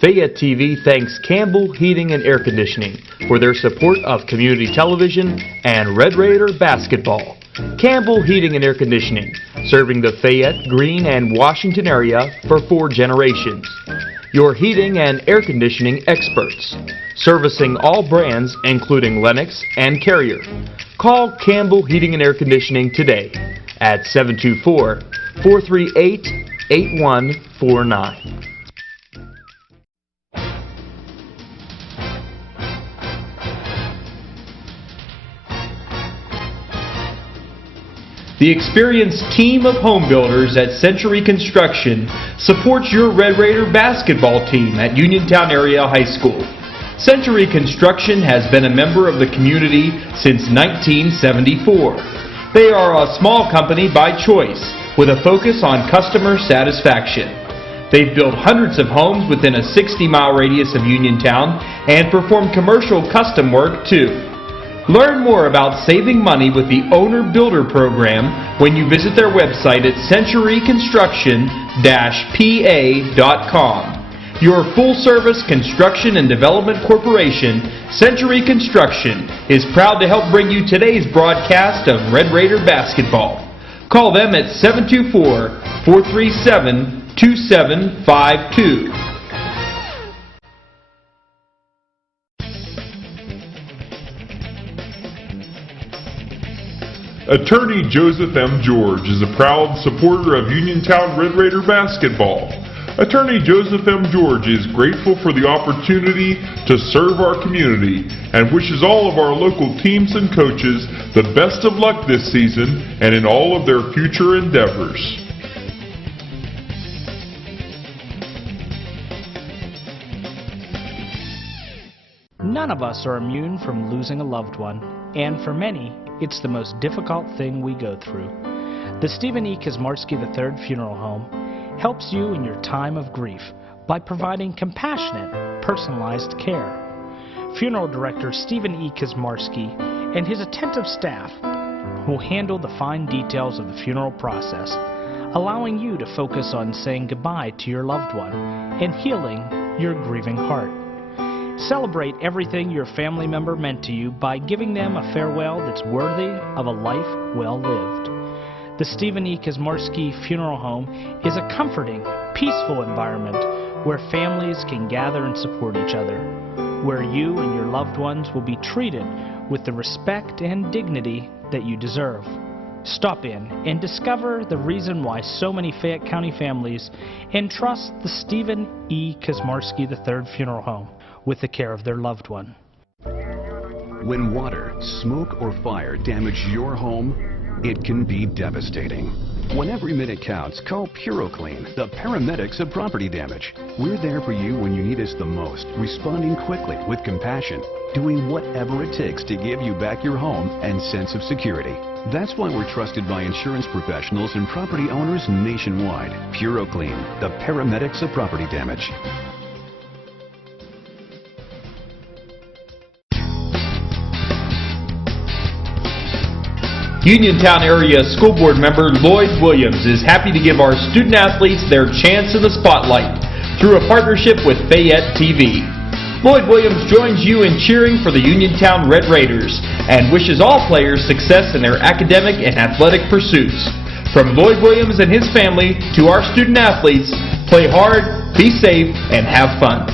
Fayette TV thanks Campbell Heating and Air Conditioning for their support of community television and Red Raider basketball. Campbell Heating and Air Conditioning, serving the Fayette, Greene, and Washington area for 4 generations. Your heating and air conditioning experts, servicing all brands including Lennox and Carrier. Call Campbell Heating and Air Conditioning today at 724-438-8149. The experienced team of home builders at Century Construction supports your Red Raider basketball team at Uniontown Area High School. Century Construction has been a member of the community since 1974. They are a small company by choice with a focus on customer satisfaction. They've built hundreds of homes within a 60-mile radius of Uniontown and perform commercial custom work too. Learn more about saving money with the Owner Builder Program when you visit their website at centuryconstruction-pa.com. Your full-service construction and development corporation, Century Construction, is proud to help bring you today's broadcast of Red Raider basketball. Call them at 724-437-2752. Attorney Joseph M. George is a proud supporter of Uniontown Red Raider basketball. Attorney Joseph M. George is grateful for the opportunity to serve our community and wishes all of our local teams and coaches the best of luck this season and in all of their future endeavors. None of us are immune from losing a loved one, and for many, it's the most difficult thing we go through. The Stephen E. Kazmarski III Funeral Home helps you in your time of grief by providing compassionate, personalized care. Funeral Director Stephen E. Kazmarski and his attentive staff will handle the fine details of the funeral process, allowing you to focus on saying goodbye to your loved one and healing your grieving heart. Celebrate everything your family member meant to you by giving them a farewell that's worthy of a life well lived. The Stephen E. Kazmarski Funeral Home is a comforting, peaceful environment where families can gather and support each other, where you and your loved ones will be treated with the respect and dignity that you deserve. Stop in and discover the reason why so many Fayette County families entrust the Stephen E. Kazmarski III Funeral Home with the care of their loved one. When water, smoke, or fire damage your home, it can be devastating. When every minute counts, call PuroClean, the paramedics of property damage. We're there for you when you need us the most, responding quickly with compassion, doing whatever it takes to give you back your home and sense of security. That's why we're trusted by insurance professionals and property owners nationwide. PuroClean, the paramedics of property damage. Uniontown Area School Board member Lloyd Williams is happy to give our student athletes their chance in the spotlight through a partnership with Fayette TV. Lloyd Williams joins you in cheering for the Uniontown Red Raiders and wishes all players success in their academic and athletic pursuits. From Lloyd Williams and his family to our student athletes, play hard, be safe, and have fun.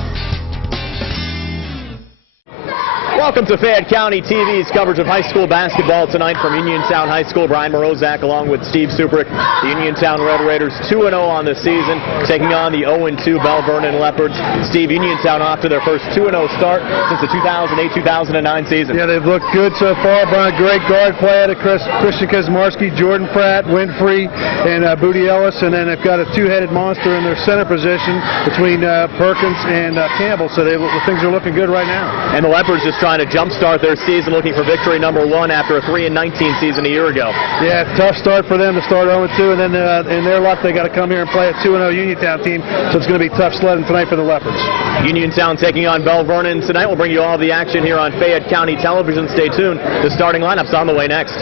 Welcome to Fayette County TV's coverage of high school basketball tonight from Uniontown High School. Brian Morozak along with Steve Suprick. The Uniontown Red Raiders 2-0 on the season, taking on the 0-2 BELVERNON Leopards. Steve, Uniontown off to their first 2-0 start since the 2008-2009 season. Yeah, they've looked good so far. Brian, great guard play out of Christian Kazmarski, Jordan Pratt, Winfrey, and Booty Ellis, and then they've got a two-headed monster in their center position between Perkins and Campbell, so things are looking good right now. And the Leopards just trying to jumpstart their season, looking for victory number 1 after a 3-19 season a year ago. Yeah, tough start for them to start 0-2, and then in their luck, they got to come here and play a 2-0 Uniontown team, so it's going to be tough sledding tonight for the Leopards. Uniontown taking on BELVERNON tonight. We'll bring you all the action here on Fayette County Television. Stay tuned. The starting lineup's on the way next.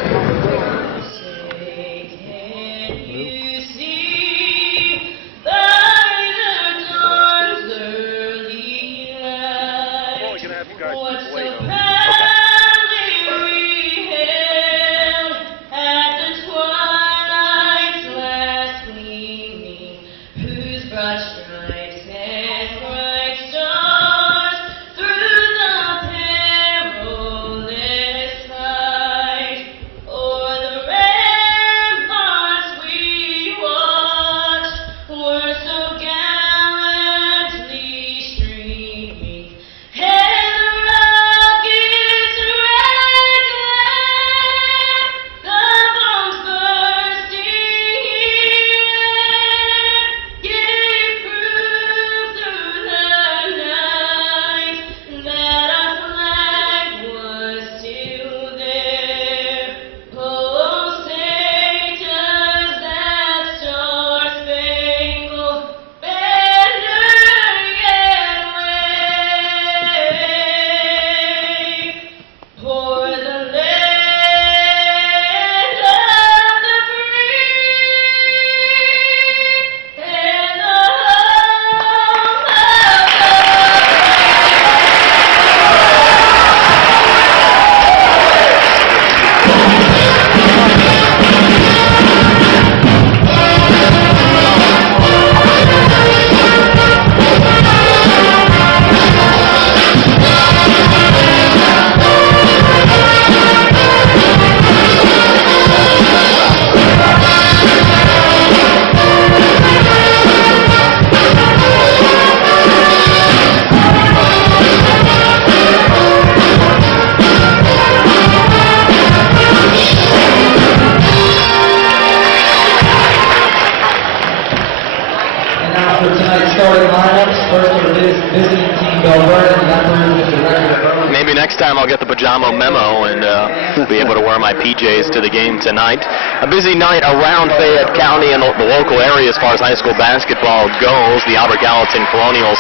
Maybe next time I'll get the pajama memo and be able to wear my PJs to the game tonight. A busy night around Fayette County and the local area as far as high school basketball goes. The Albert Gallatin Colonials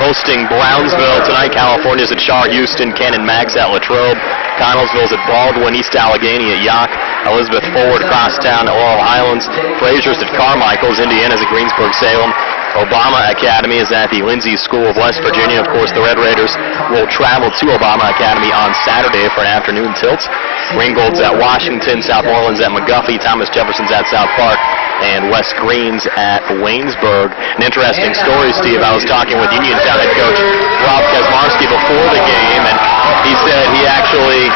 hosting Brownsville tonight. California's at Char Houston, Cannon Mags at Latrobe, Connellsville's at Baldwin, East Allegheny at Yock, Elizabeth Forward Crosstown at Laurel Highlands, Frazier's at Carmichael's, Indiana's at Greensburg Salem, Obama Academy is at the Lindsay School of West Virginia. Of course, the Red Raiders will travel to Obama Academy on Saturday for an afternoon tilt. Ringgold's at Washington, South Orleans at McGuffey, Thomas Jefferson's at South Park, and West Green's at Waynesburg. An interesting story, Steve. I was talking with Uniontown head coach Rob Kazmarski before the game, and he said he actually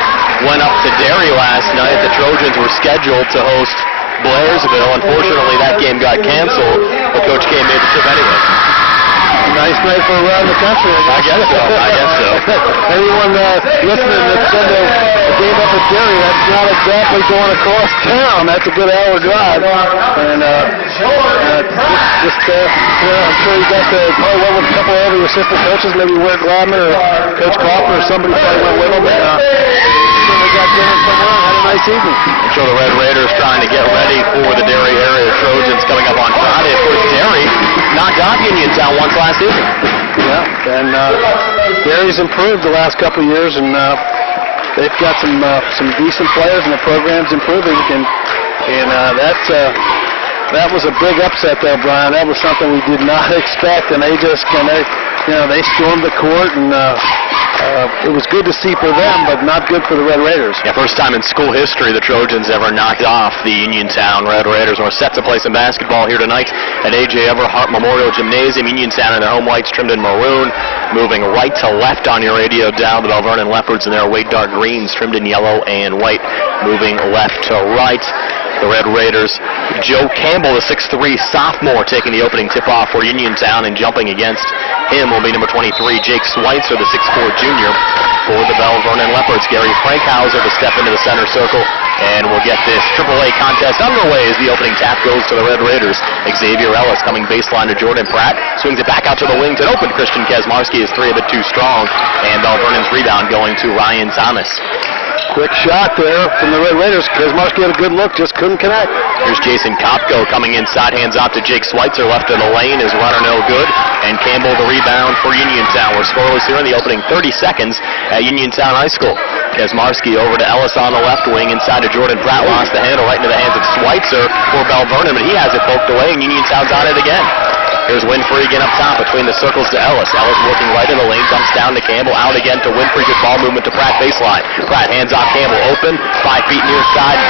went up to Derry last night. The Trojans were scheduled to host Blairsville. Unfortunately, that game got canceled, but Coach K made the trip anyway. Nice night for around the country. I guess so. Anyone listening that's been to a game up at Derry, that's not exactly going across town. That's a good hour drive. And I'm sure you guys probably went with a couple of other assistant coaches, maybe Wirt Gladman or Coach Kaufman or somebody probably went with them. We got dinner somewhere and had a nice evening. I'm sure the Red Raiders trying to get ready for the Derry area Trojans coming up on Friday. Of course, Derry knocked off Uniontown once last season. Yeah, and Derry's improved the last couple of years, and they've got some decent players, and the program's improving. And that was a big upset, there, Brian. That was something we did not expect, and they stormed the court, and it was good to see for them, but not good for the Red Raiders. Yeah, first time in school history the Trojans ever knocked off the Uniontown Red Raiders. We're set to play some basketball here tonight at A.J. Everhart Memorial Gymnasium. Uniontown in their home whites trimmed in maroon, moving right to left on your radio down to BELVERNON Leopards in their Wade dark greens trimmed in yellow and white, moving left to right. The Red Raiders, Joe Campbell, the 6'3 sophomore, taking the opening tip-off for Uniontown, and jumping against him will be number 23, Jake Schweitzer, the 6'4 junior for the BELVERNON Leopards. Gary Frankhauser to step into the center circle, and we'll get this AAA contest underway as the opening tap goes to the Red Raiders. Xavier Ellis coming baseline to Jordan Pratt, swings it back out to the wing to open. Christian Kazmarski is three a bit too strong, and BELVERNON's rebound going to Ryan Thomas. Quick shot there from the Red Raiders. Kazmarski had a good look, just couldn't connect. Here's Jason Kopko coming inside, hands off to Jake Schweitzer, left in the lane, his runner no good, and Campbell the rebound for Uniontown. We're scoreless here in the opening 30 seconds at Uniontown High School. Kazmarski over to Ellis on the left wing, inside to Jordan Pratt, lost the handle right into the hands of Schweitzer for BELVERNON, but he has it poked away, and Uniontown's on it again. Here's Winfrey again up top between the circles to Ellis. Ellis working right in the lane, jumps down to Campbell, out again to Winfrey. Good ball movement to Pratt baseline. Pratt hands off Campbell, open, 5 feet near side,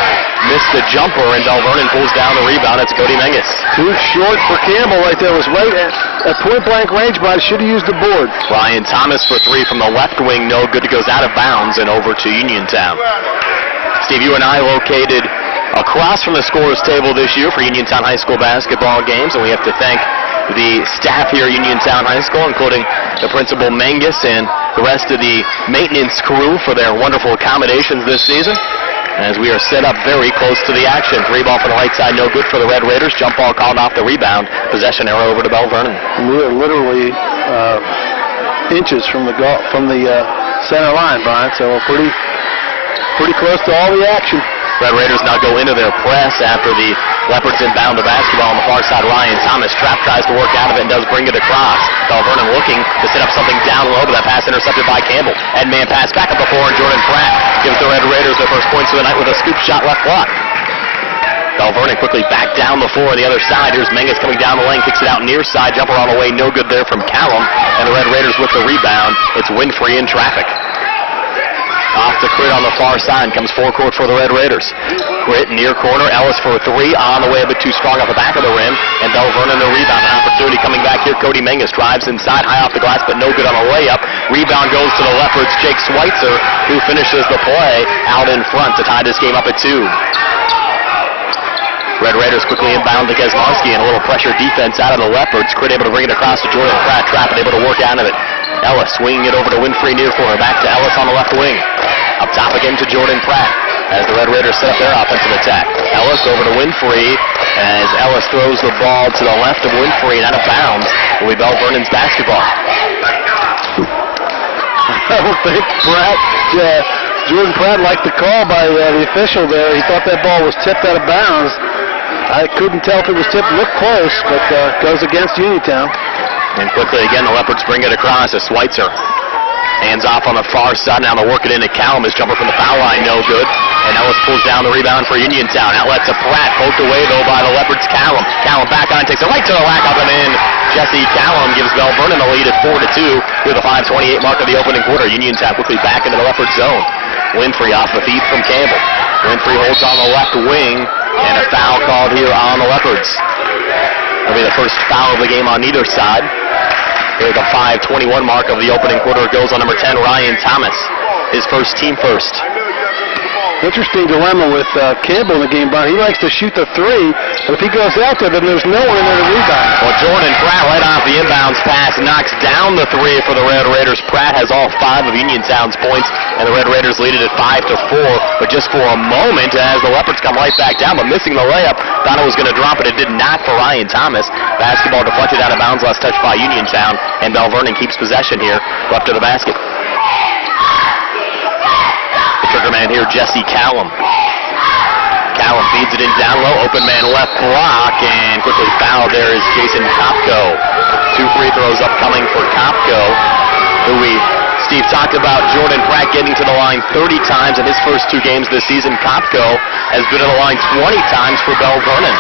missed the jumper, and BELVERNON pulls down the rebound. It's Cody Menges. Too short for Campbell right there. Was right at point-blank range, but I should have used the board. Ryan Thomas for three from the left wing, no good. It goes out of bounds and over to Uniontown. Steve, you and I located across from the scorer's table this year for Uniontown High School basketball games, and we have to thank the staff here at Uniontown High School, including the principal Menges and the rest of the maintenance crew for their wonderful accommodations this season, as we are set up very close to the action. Three ball from the right side, no good for the Red Raiders. Jump ball called off the rebound. Possession arrow over to BELVERNON. We are literally inches from the center line, Brian, so we're pretty close to all the action. Red Raiders now go into their press after the Leopards inbound the basketball on the far side. Ryan Thomas trap tries to work out of it and does bring it across. BELVERNON looking to set up something down low, but that pass intercepted by Campbell. And man pass back up the floor, and Jordan Pratt gives the Red Raiders their first points of the night with a scoop shot left block. BELVERNON quickly back down the floor on the other side. Here's Menges coming down the lane, kicks it out near side. Jumper on the way, no good there from Callum. And the Red Raiders with the rebound. It's Winfrey in traffic. Off to Crit on the far side, comes forecourt for the Red Raiders. Crit near corner, Ellis for three, on the way a bit too strong off the back of the rim, and BELVERNON the rebound. An opportunity coming back here. Cody Menges drives inside, high off the glass, but no good on a layup. Rebound goes to the Leopards. Jake Schweitzer, who finishes the play out in front to tie this game up at 2. Red Raiders quickly inbound to Kazmarski, and a little pressure defense out of the Leopards. Crit able to bring it across to Jordan Pratt. Trap and able to work out of it. Ellis swinging it over to Winfrey near corner. Back to Ellis on the left wing. Up top again to Jordan Pratt as the Red Raiders set up their offensive attack. Ellis over to Winfrey as Ellis throws the ball to the left of Winfrey and out of bounds. Will be BELVERNON's basketball. don't think Jordan Pratt liked the call by the official there. He thought that ball was tipped out of bounds. I couldn't tell if it was tipped. Looked close, but goes against Uniontown. And quickly again, the Leopards bring it across to Schweitzer. Hands off on the far side. Now they're working into Callum. His jumper from the foul line, no good. And Ellis pulls down the rebound for Uniontown. Outlet to Pratt. Poked away, though, by the Leopards. Callum back on, takes it right to the rack, up and in. Jesse Callum gives BELVERNON a lead at 4-2 with the 5:28 mark of the opening quarter. Uniontown quickly back into the Leopards zone. Winfrey off the feed from Campbell. Winfrey holds on the left wing, and a foul called here on the Leopards. That'll be the first foul of the game on either side. Here at the 5:21 mark of the opening quarter goes on number 10, Ryan Thomas. His first, team first. Interesting dilemma with Campbell in the game, Brian. He likes to shoot the three, but if he goes out there, then there's no one in there to rebound. Well, Jordan Pratt right off the inbounds pass knocks down the three for the Red Raiders. Pratt has all 5 of Uniontown's points, and the Red Raiders lead it at 5-4. But just for a moment, as the Leopards come right back down, but missing the layup, thought it was going to drop it. It did not for Ryan Thomas. Basketball deflected out of bounds, last touch by Uniontown, and BELVERNON keeps possession here, left of the basket. Trigger man here, Jesse Callum. Callum feeds it in down low, open man left block, and quickly fouled there is Jason Kopko. 2 free throws upcoming for Kopko, who Steve talked about Jordan Pratt getting to the line 30 times in his first 2 games this season. Kopko has been to the line 20 times for BELVERNON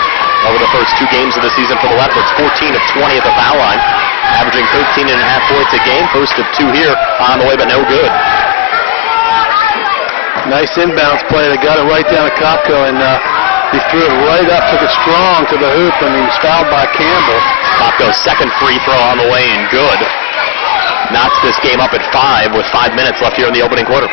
over the first 2 games of the season for the Leopards, 14 of 20 at the foul line, averaging 13.5 points a game, first of 2 here on the way, but no good. Nice inbounds play. They got it right down to Kopko, and he threw it right up, took it strong to the hoop, and he was fouled by Campbell. Kopko's second free throw on the way and good. Knocks this game up at 5 with 5 minutes left here in the opening quarter.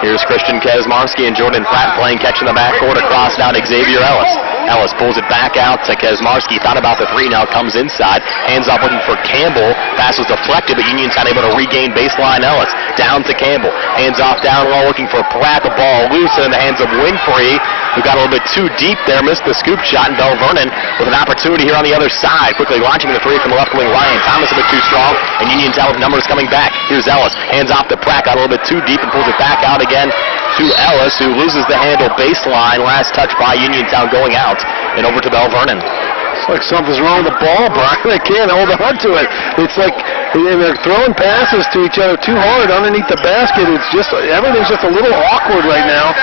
Here's Christian Kaczmarski and Jordan Pratt playing catch in the backcourt across now to Xavier Ellis. Ellis pulls it back out to Kaczmarski. Thought about the 3, now comes inside. Hands off looking for Campbell. Pass was deflected, but Uniontown able to regain baseline. Ellis down to Campbell. Hands off down low looking for Pratt. The ball loose in the hands of Winfrey, who got a little bit too deep there. Missed the scoop shot, and BELVERNON with an opportunity here on the other side. Quickly launching the 3 from the left wing. Ryan Thomas a bit too strong, and Uniontown with numbers coming back. Here's Ellis. Hands off to Pratt. Got a little bit too deep and pulls it back out again to Ellis, who loses the handle baseline. Last touch by Uniontown going out and over to BELVERNON. It's like something's wrong with the ball, Brian. They can't hold on to it. It's like they're throwing passes to each other too hard underneath the basket. It's just, everything's just a little awkward right now.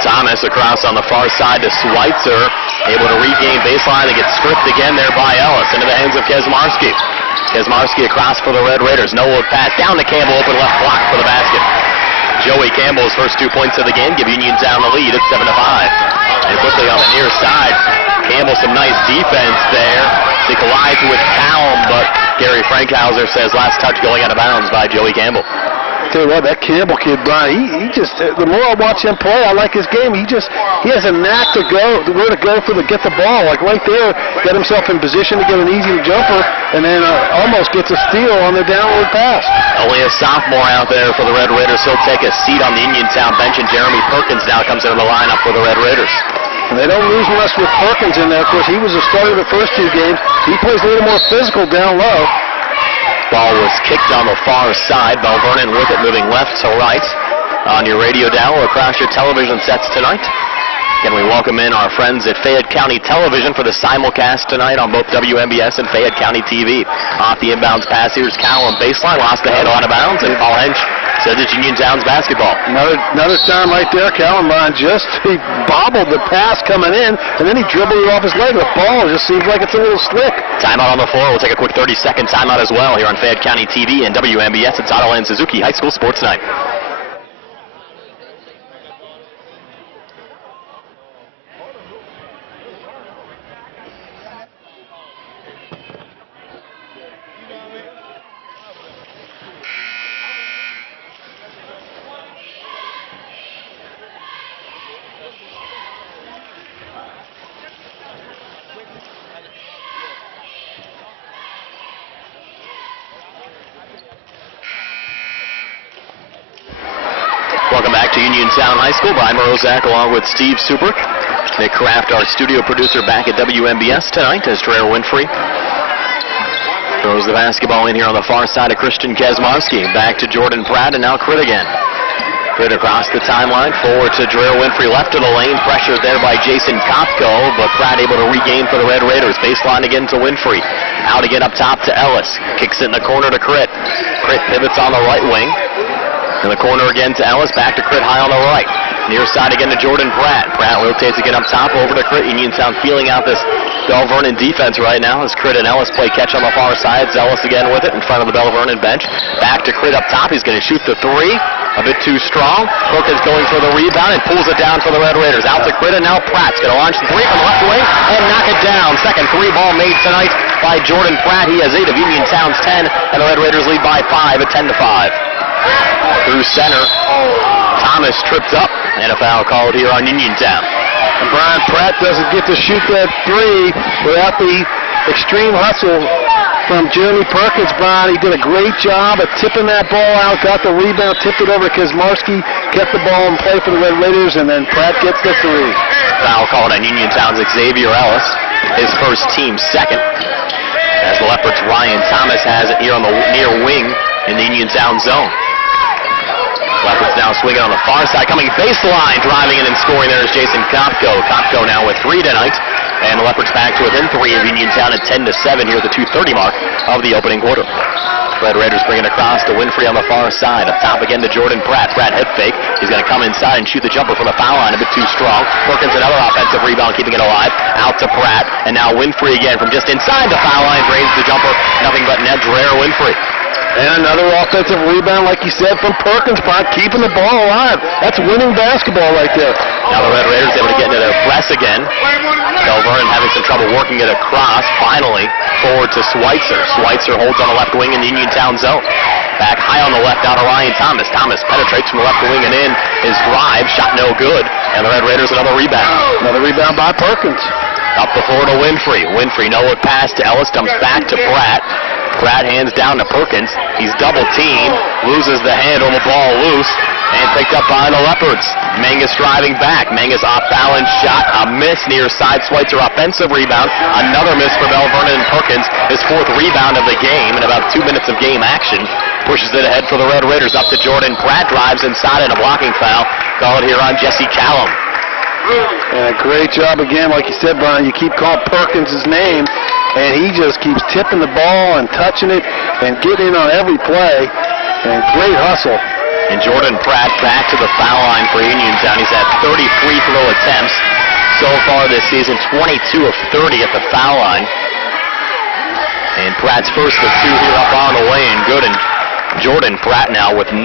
Thomas across on the far side to Schweitzer, able to regain baseline and get stripped again there by Ellis into the hands of Kaczmarski. Kaczmarski across for the Red Raiders. No look pass down to Campbell, open left block for the basket. Joey Campbell's first 2 points of the game give Uniontown the lead at 7-5. And quickly on the near side, Campbell some nice defense there. He collides with Callum, but Gary Frankhauser says last touch going out of bounds by Joey Campbell. Tell you what, that Campbell kid, Brian, he just, the more I watch him play, I like his game. He has a knack to go, where to go for get the ball. Like right there, get himself in position to get an easy jumper, and then almost gets a steal on the downward pass. Only a sophomore out there for the Red Raiders. He'll take a seat on the Uniontown bench, and Jeremy Perkins now comes into the lineup for the Red Raiders. And they don't lose much with Perkins in there. Of course, he was a starter the first 2 games. He plays a little more physical down low. Ball was kicked on the far side. BELVERNON with it moving left to right on your radio dial or across your television sets tonight. Again, we welcome in our friends at Fayette County Television for the simulcast tonight on both WMBS and Fayette County TV. Off the inbounds pass, here's Callum baseline, lost the handle out of bounds, and Paul Hench says it's Uniontown's basketball. Another time right there, Callum he bobbled the pass coming in, and then he dribbled it off his leg. The ball just seems like it's a little slick. Timeout on the floor. We'll take a quick 30-second timeout as well here on Fayette County TV and WMBS. It's Otto and Suzuki High School Sports Night. Welcome back to Uniontown High School. Brian Morozak along with Steve Subrick. Nick Kraft, our studio producer, back at WMBS tonight as Terrell Winfrey Throws the basketball in here on the far side of Christian Kazmarski. Back to Jordan Pratt, and now Crit again. Crit across the timeline, forward to Drew Winfrey, left of the lane, pressured there by Jason Kopko, but Pratt able to regain for the Red Raiders. Baseline again to Winfrey. Out again up top to Ellis. Kicks it in the corner to Crit. Crit pivots on the right wing. In the corner again to Ellis, back to Crit high on the right. Near side again to Jordan Pratt. Pratt rotates again up top, over to Crit. Uniontown feeling out this BELVERNON defense right now as Crit and Ellis play catch on the far side. Ellis again with it in front of the BELVERNON bench. Back to Crit up top. He's going to shoot the three. A bit too strong. Perkins going for the rebound and pulls it down for the Red Raiders. Out to Crit, and now Pratt's going to launch the three from the left wing and knock it down. Second three ball made tonight by Jordan Pratt. He has 8 of Uniontown's 10, and the Red Raiders lead by 5 at 10-5. Through center, Thomas tripped up, and a foul called here on Uniontown. And Brian Pratt doesn't get to shoot that three without the extreme hustle from Jeremy Perkins. Brian, he did a great job of tipping that ball out, got the rebound, tipped it over to Kazmarski, kept the ball in play for the Red Raiders, and then Pratt gets the three. Foul called on Uniontown's Xavier Ellis, his first team second. As the Leopards' Ryan Thomas has it here on the near wing in the Uniontown zone. Leopards now swinging on the far side, coming baseline, driving in and scoring there is Jason Kopko. Kopko now with 3 tonight, and the Leopards back to within 3 of Uniontown at 10-7 here at the 2:30 mark of the opening quarter. Red Raiders bring it across to Winfrey on the far side. Up top again to Jordan Pratt. Pratt head fake. He's going to come inside and shoot the jumper from the foul line a bit too strong. Perkins another offensive rebound, keeping it alive. Out to Pratt, and now Winfrey again from just inside the foul line, drains the jumper. Nothing but net. Dreher Winfrey. And another offensive rebound, like you said, from Perkins, keeping the ball alive. That's winning basketball right there. Now the Red Raiders able to get into their press again. BELVERNON having some trouble working it across. Finally, forward to Schweitzer. Schweitzer holds on the left wing in the Uniontown zone. Back high on the left out of Ryan Thomas. Thomas penetrates from the left wing and in. His drive, shot no good. And the Red Raiders another rebound. Another rebound by Perkins. Up the floor to Winfrey. Winfrey, no look pass to Ellis, dumps back to Pratt. Pratt hands down to Perkins. He's double teamed, loses the handle, the ball loose, and picked up by the Leopards. Mangus driving back. Mangus off balance shot, a miss near side. Schweitzer offensive rebound. Another miss for BELVERNON and Perkins. His 4th rebound of the game in about 2 minutes of game action. Pushes it ahead for the Red Raiders. Up to Jordan Pratt, drives inside, and a blocking foul called here on Jesse Callum. And a great job again, like you said, Brian. You keep calling Perkins' name, and he just keeps tipping the ball and touching it and getting in on every play. And great hustle. And Jordan Pratt back to the foul line for Uniontown. He's had 30 free throw attempts so far this season, 22 of 30 at the foul line. And Pratt's first of 2 here up on the way and good. And Jordan Pratt now with 9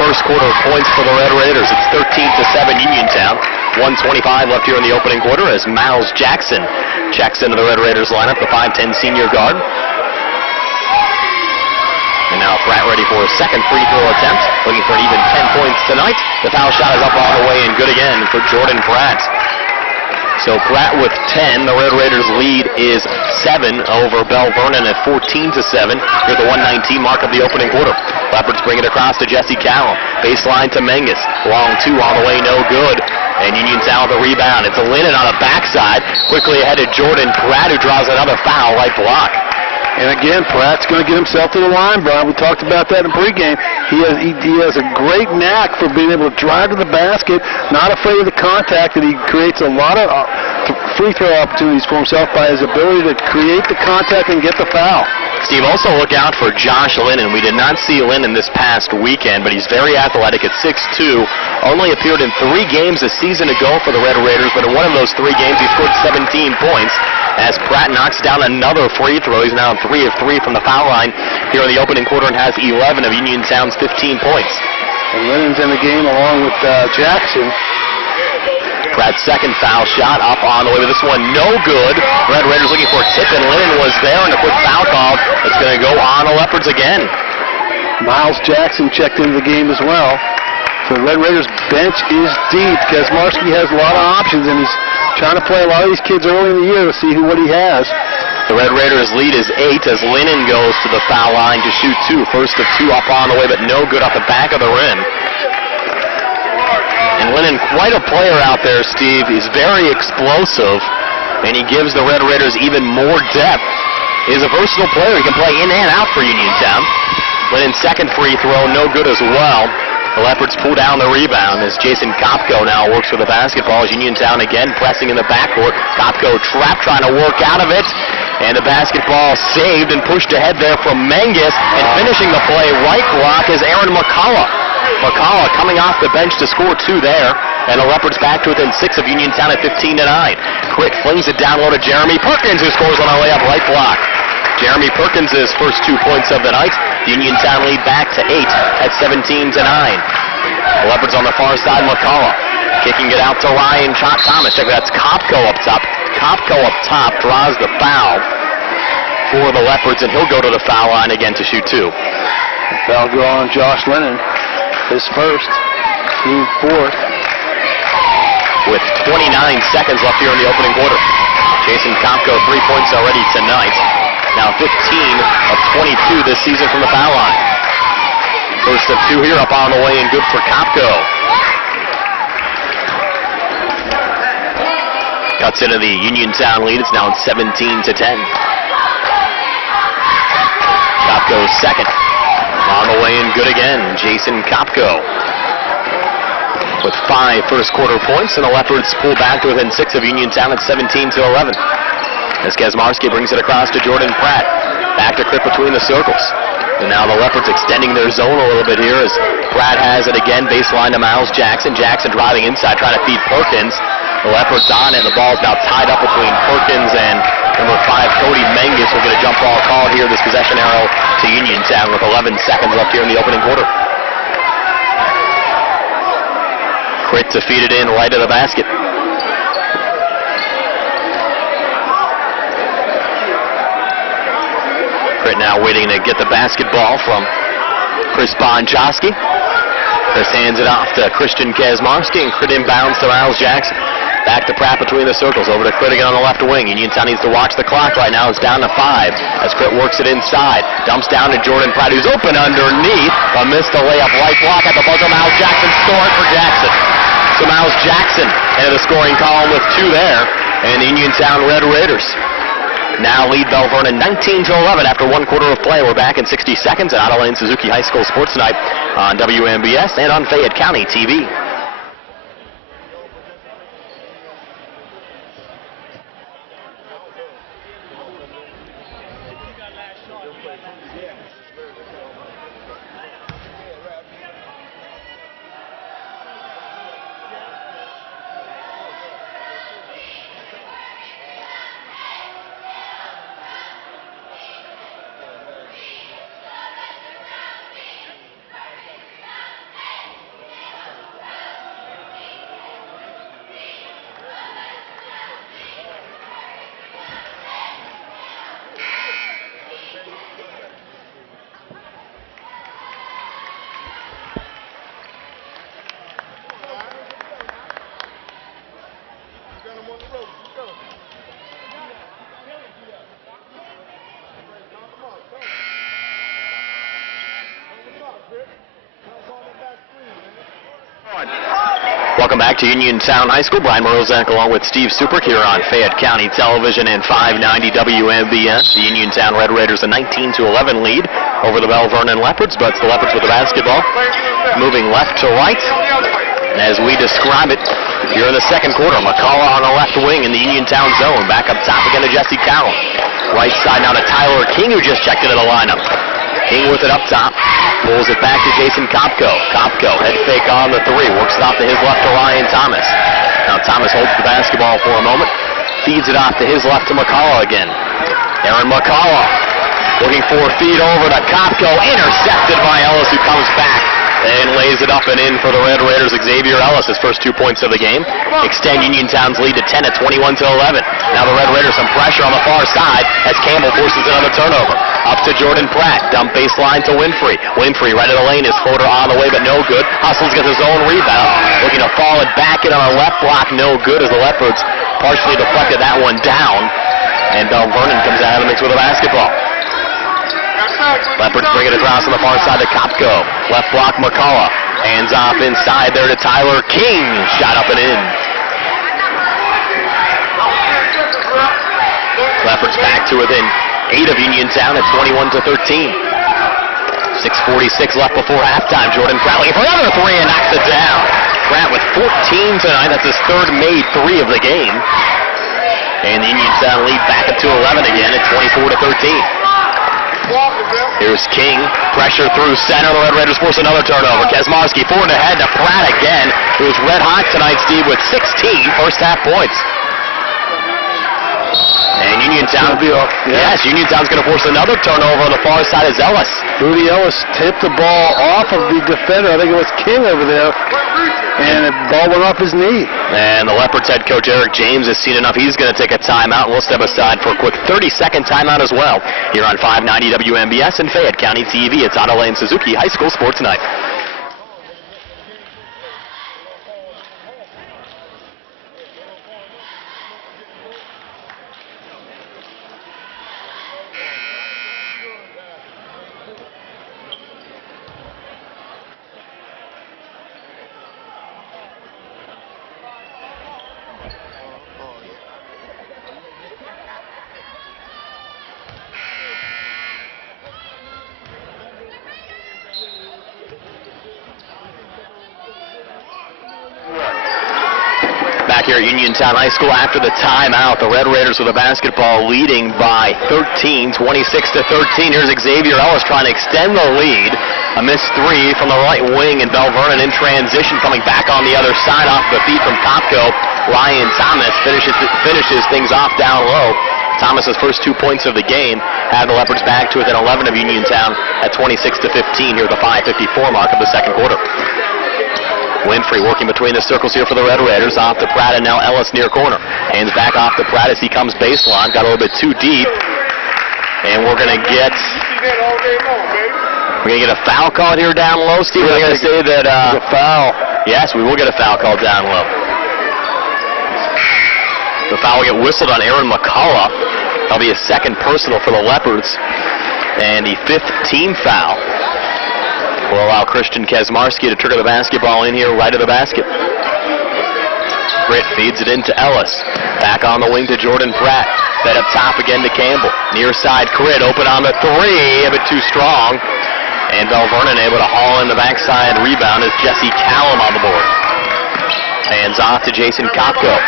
first quarter points for the Red Raiders. It's 13-7 Uniontown. 1:25 left here in the opening quarter as Miles Jackson checks into the Red Raiders lineup, the 5'10 senior guard. And now Pratt ready for his second free throw attempt, looking for an even 10 points tonight. The foul shot is up all the way and good again for Jordan Pratt. So Pratt with 10. The Red Raiders lead is 7 over BELVERNON at 14-7. Here at the 1:19 mark of the opening quarter. Leopards bring it across to Jesse Callum. Baseline to Mangus. Long 2 all the way, no good. And Uniontown with the rebound. It's a Lennon on the backside. Quickly ahead to Jordan Pratt, who draws another foul, right block. And again, Pratt's going to get himself to the line, Brian. We talked about that in pregame. He has a great knack for being able to drive to the basket, not afraid of the contact, and he creates a lot of free throw opportunities for himself by his ability to create the contact and get the foul. Steve, also look out for Josh Lennon. We did not see Lennon this past weekend, but he's very athletic at 6'2". Only appeared in 3 games a season ago for the Red Raiders, but in one of those 3 games he scored 17 points. As Pratt knocks down another free throw. He's now 3 of 3 from the foul line here in the opening quarter and has 11 of Uniontown's 15 points. And Lennon's in the game along with Jackson. Pratt's second foul shot up on the way to this one, no good. Red Raiders looking for a tip, and Lennon was there, and a quick foul call. It's going to go on the Leopards again. Miles Jackson checked into the game as well. So the Red Raiders bench is deep. Kazmarski has a lot of options, and he's trying to play a lot of these kids early in the year to see what he has. The Red Raiders lead is 8 as Lennon goes to the foul line to shoot 2. First of 2 up on the way, but no good off the back of the rim. And Lennon, quite a player out there, Steve. He's very explosive, and he gives the Red Raiders even more depth is a versatile player. He can play in and out for Uniontown. Lennon's second free throw, no good as well. The Leopards pull down the rebound as Jason Kopko now works for the basketball. As Uniontown again pressing in the backcourt. Kopko trapped, trying to work out of it. And the basketball saved and pushed ahead there from Mangus. And finishing the play right block is Aaron McCullough. McCullough coming off the bench to score 2 there. And the Leopards back to within 6 of Uniontown at 15-9. Crit flings it down low to Jeremy Perkins, who scores on a layup right block. Jeremy Perkins' first 2 points of the night. The Uniontown lead back to 8 at 17-9. The Leopards on the far side, McCullough kicking it out to Ryan Thomas. Check that's Kopko up top. Kopko up top draws the foul for the Leopards, and he'll go to the foul line again to shoot 2. Foul go on Josh Lennon, his first, team 4th. With 29 seconds left here in the opening quarter. Jason Kopko 3 points already tonight. Now 15 of 22 this season from the foul line. First of 2 here up on the way and good for Kopko. Cuts into the Uniontown lead. It's now 17-10. Kopko's second. On the way and good again. Jason Kopko with 5 first quarter points, and the Leopards pull back to within 6 of Uniontown at 17-11. As Kazmarski brings it across to Jordan Pratt. Back to Crit between the circles. And now the Leopards extending their zone a little bit here as Pratt has it again, baseline to Miles Jackson. Jackson driving inside, trying to feed Perkins. The Leopards on it, and the ball's now tied up between Perkins and number 5, Cody Mangus. Will get a jump ball called here, this possession arrow to Uniontown with 11 seconds left here in the opening quarter. Crit to feed it in right of the basket. Crit now waiting to get the basketball from Chris Bonchowski. Chris hands it off to Christian Kazmarski, and Crit inbounds to Miles Jackson. Back to Pratt between the circles, over to Crit again on the left wing. Uniontown needs to watch the clock right now. It's down to 5 as Crit works it inside. Dumps down to Jordan Pratt, who's open underneath. But missed the layup right block at the buzzer. Miles Jackson scoring for Jackson. So Miles Jackson into the scoring column with 2 there. And the Uniontown Red Raiders now lead BELVERNON 19-11 after 1 quarter of play. We're back in 60 seconds at Otto Lane Suzuki High School Sports Night on WMBS and on Fayette County TV. Welcome back to Uniontown High School. Brian Morozak along with Steve Suprick here on Fayette County Television and 590 WMBS. The Uniontown Red Raiders a 19-11 lead over the BELVERNON Leopards, but it's the Leopards with the basketball. Moving left to right. And as we describe it, here in the second quarter, McCullough on the left wing in the Uniontown zone. Back up top again to Jesse Cowell. Right side now to Tyler King, who just checked into the lineup. King with it up top. Pulls it back to Jason Kopko. Kopko, head fake on the 3. Works it off to his left to Ryan Thomas. Now Thomas holds the basketball for a moment. Feeds it off to his left to McCullough again. Aaron McCullough looking for a feed over to Kopko. Intercepted by Ellis, who comes back and lays it up and in for the Red Raiders. Xavier Ellis, his first 2 points of the game. Extend Uniontown's lead to 10 at 21-11. Now the Red Raiders some pressure on the far side as Campbell forces another turnover. Up to Jordan Pratt. Dump baseline to Winfrey. Winfrey right of the lane. His floater on the way, but no good. Hustles gets his own rebound. Looking to fall it back in on a left block. No good as the Leopards partially deflected that one down. And BELVERNON comes out of the mix with a basketball. Leopards bring it across on the far side to Kopko. Left block McCullough. Hands off inside there to Tyler King. Shot up and in. Leopards back to within 8 of Uniontown at 21-13. 6:46 left before halftime. Jordan Pratt looking for another three and knocks it down. Pratt with 14 tonight. That's his third made three of the game. And the Uniontown lead back up to 11 again at 24-13. Here's King. Pressure through center. The Red Raiders force another turnover. Kaczmarski forward ahead to Pratt again, who is red hot tonight, Steve, with 16 first half points. And Uniontown, yes, Uniontown's going to force another turnover on the far side as Ellis. Booty Ellis tipped the ball off of the defender. I think it was King over there. And the ball went off his knee. And the Leopards head coach Eric James has seen enough. He's going to take a timeout. We'll step aside for a quick 30-second timeout as well. Here on 590 WMBS and Fayette County TV. It's Otto Lane Suzuki High School Sports Night. Here at Uniontown High School after the timeout. The Red Raiders with the basketball leading by 13, 26-13. Here's Xavier Ellis trying to extend the lead. A missed three from the right wing, and BELVERNON in transition coming back on the other side off the feet from Kopko. Ryan Thomas finishes things off down low. Thomas's first 2 points of the game had the Leopards back to within 11 of Uniontown at 26-15 here at the 5:54 mark of the second quarter. Winfrey working between the circles here for the Red Raiders. Off to Pratt and now Ellis near corner. Hands back off to Pratt as he comes baseline. Got a little bit too deep. And we're going to get a foul call here down low. Steve, we're going to say that a foul. Yes, we will get a foul call down low. The foul will get whistled on Aaron McCullough. That'll be a second personal for the Leopards. And the fifth team foul will allow Christian Kaczmarski to trigger the basketball in here right of the basket. Britt feeds it into Ellis. Back on the wing to Jordan Pratt. Fed up top again to Campbell. Near side Crit open on the three, a bit too strong. And BELVERNON able to haul in the backside rebound as Jesse Callum on the board. Hands off to Jason Kopko.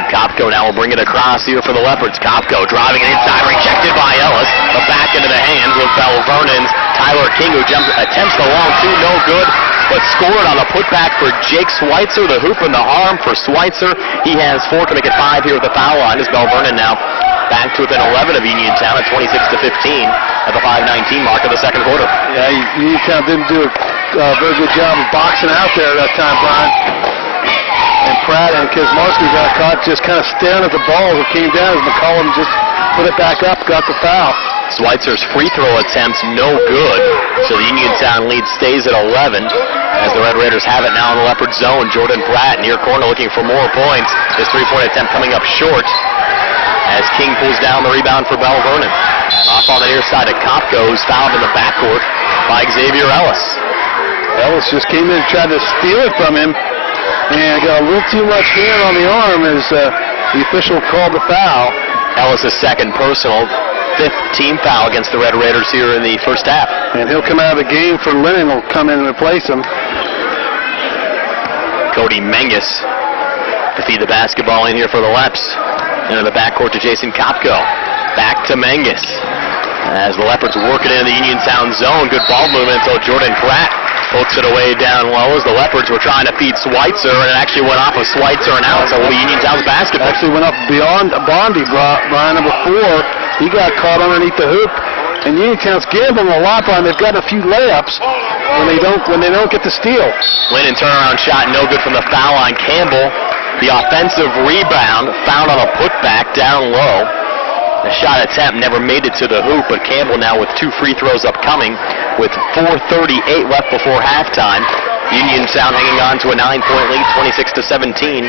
And Kopko now will bring it across here for the Leopards. Kopko driving it inside, rejected by Ellis. But back into the hands with BELVERNON's Tyler King, who attempts the long two, no good, but scored on a putback for Jake Schweitzer. The hoop and the arm for Schweitzer. He has 4 to make it 5 here at the foul line as BELVERNON now back to within 11 of Uniontown at 26-15 at the 5:19 mark of the second quarter. Yeah, Uniontown didn't do a very good job of boxing out there at that time, Brian. And Pratt and Kaczmarski got caught just kind of staring at the ball as it came down as McCollum just put it back up, got the foul. Schweitzer's free throw attempts no good, so the Uniontown lead stays at 11 as the Red Raiders have it now in the Leopard zone. Jordan Pratt near corner looking for more points. His three-point attempt coming up short as King pulls down the rebound for BELVERNON. Off on the near side of Kopko, who's fouled in the backcourt by Xavier Ellis. Ellis just came in and tried to steal it from him and got a little too much hand on the arm as the official called the foul. Ellis' second personal, 5th team foul against the Red Raiders here in the first half. And he'll come out of the game for Lennon, will come in and replace him. Cody Menges to feed the basketball in here for the Leps. Into the backcourt to Jason Kopko. Back to Menges. As the Leopards work it into the Uniontown zone. Good ball movement until Jordan Pratt pokes it away down low as the Leopards were trying to feed Schweitzer, and it actually went off of Schweitzer and out, so it will be Uniontown's basketball. Actually went up beyond Bondi, Brian, number 4. He got caught underneath the hoop, and Uniontown's gambling a lot, Brian. They've got a few layups when they don't get the steal. Lennon turnaround shot, no good from the foul line. Campbell, the offensive rebound, found on a putback down low. The shot attempt never made it to the hoop, but Campbell now with 2 free throws upcoming with 4:38 left before halftime. Uniontown hanging on to a 9-point lead, 26-17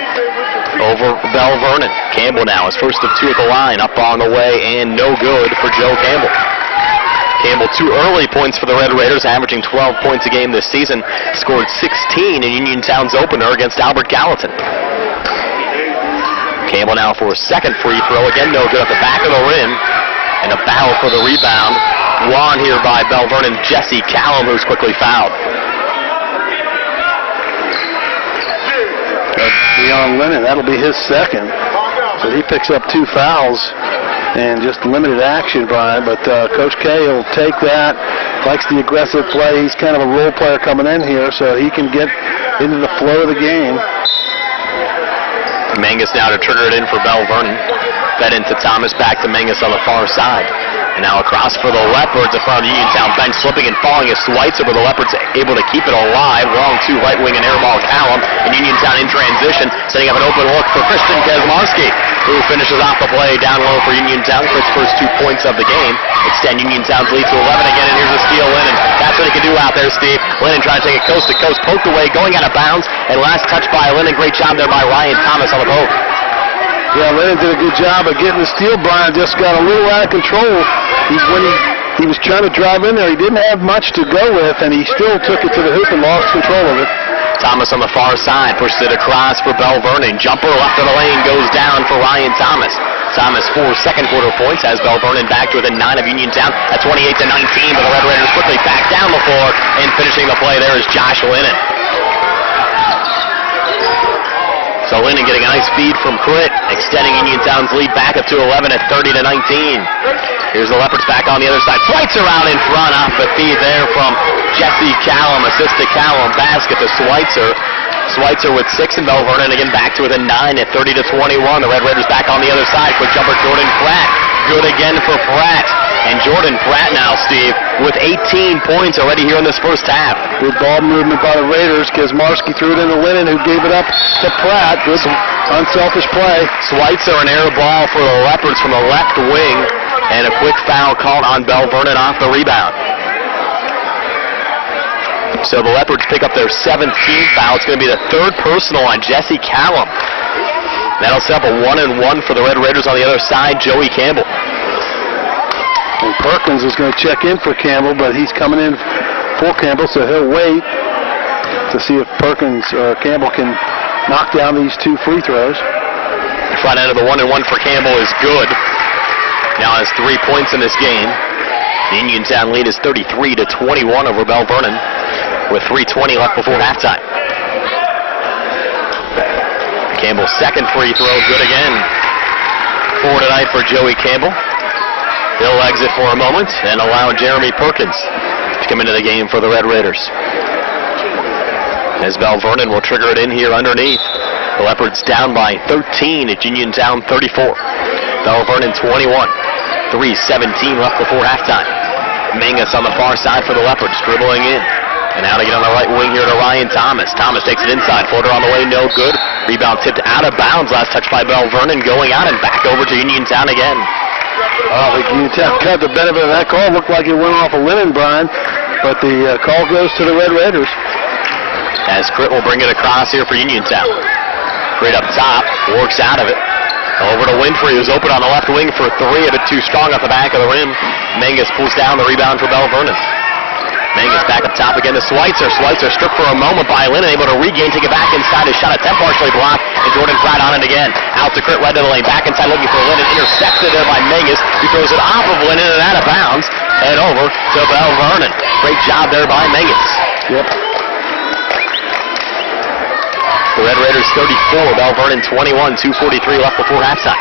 over BELVERNON. Campbell now is first of 2 at the line, up on the way, and no good for Joe Campbell. Campbell 2 early points for the Red Raiders, averaging 12 points a game this season. Scored 16 in Uniontown's opener against Albert Gallatin. Campbell now for a second free throw. Again, no good at the back of the rim. And a battle for the rebound. Won here by Belvernon Jesse Callum, who's quickly fouled. Deion Lennon, that'll be his second. So he picks up 2 fouls and just limited action, Brian. But Coach K will take that. Likes the aggressive play. He's kind of a role player coming in here, so he can get into the flow of the game. Mangus now to trigger it in for Belvernon. Fed into Thomas, back to Mangus on the far side. And now across for the Leopards in front of the Uniontown bench, slipping and falling is Schweitzer, but the Leopards able to keep it alive. Long 2 right wing and air ball Callum. And Uniontown in transition, setting up an open look for Christian Kazmarski, who finishes off the play down low for Uniontown. Chris' first 2 points of the game. Extend Uniontown's lead to 11 again, and here's a steal, Lennon. That's what he can do out there, Steve. Lennon trying to take it coast to coast, poked away, going out of bounds, and last touch by Lennon. Great job there by Ryan Thomas on the poke. Yeah, Lennon did a good job of getting the steal. Brian just got a little out of control. When he was trying to drive in there, he didn't have much to go with, and he still took it to the hoop and lost control of it. Thomas on the far side pushes it across for Belvernon. Jumper left of the lane goes down for Ryan Thomas. Thomas 4 second quarter points has Belvernon back to within 9 of Uniontown at 28-19, but the Red Raiders quickly back down the floor, and finishing the play there is Josh Lennon. So Lennon getting a nice feed from Crit, extending Uniontown's lead back up to 11 at 30-19. Here's the Leopards back on the other side. Schweitzer out in front off the feed there from Jesse Callum. Assist to Callum. Basket to Schweitzer. Schweitzer with 6 and Belvernon again back to within 9 at 30-21. The Red Raiders back on the other side. Quick jumper Jordan Pratt. Good again for Pratt. And Jordan Pratt now, Steve, with 18 points already here in this first half. Good ball movement by the Raiders. Kazmarski threw it into Lennon, who gave it up to Pratt. Good unselfish play. Schweitzer, an air ball for the Leopards from the left wing. And a quick foul called on Belvernon off the rebound. So the Leopards pick up their 17th foul. It's going to be the 3rd personal on Jesse Callum. That'll set up a 1-and-1 for the Red Raiders on the other side, Joey Campbell. And Perkins is going to check in for Campbell, but he's coming in for Campbell, so he'll wait to see if Perkins or Campbell can knock down these 2 free throws. The front end of the 1-and-1 for Campbell is good. Now has 3 points in this game. The Uniontown lead is 33-21 over Belvernon with 3:20 left before halftime. Campbell's second free throw, good again. 4 tonight for Joey Campbell. He'll exit for a moment and allow Jeremy Perkins to come into the game for the Red Raiders. As Belvernon will trigger it in here underneath. The Leopards down by 13 at Uniontown 34. Belvernon 21. 3:17 left before halftime. Mangus on the far side for the Leopards, dribbling in. And now to get on the right wing here to Ryan Thomas. Thomas takes it inside, floater on the way, no good. Rebound tipped out of bounds, last touch by Belvernon, going out and back over to Uniontown again. Oh, the Uniontown got the benefit of that call. Looked like it went off a Lennon, Brian, but the call goes to the Red Raiders. As Crit will bring it across here for Uniontown. Crit up top, works out of it. Over to Winfrey, who's open on the left wing for 3, a bit too strong off the back of the rim. Mangus pulls down the rebound for Belvernon. Mangus back up top again to Schweitzer. Schweitzer stripped for a moment by Lennon, able to regain, take it back inside. His shot attempt partially blocked, and Jordan Pratt on it again. Out to Crit, led to the lane, back inside looking for Lennon. Intercepted there by Mangus, who throws it off of Lennon and out of bounds. And over to Belvernon. Great job there by Mangus. Yep. The Red Raiders 34, Belvernon 21, 2:43 left before halftime.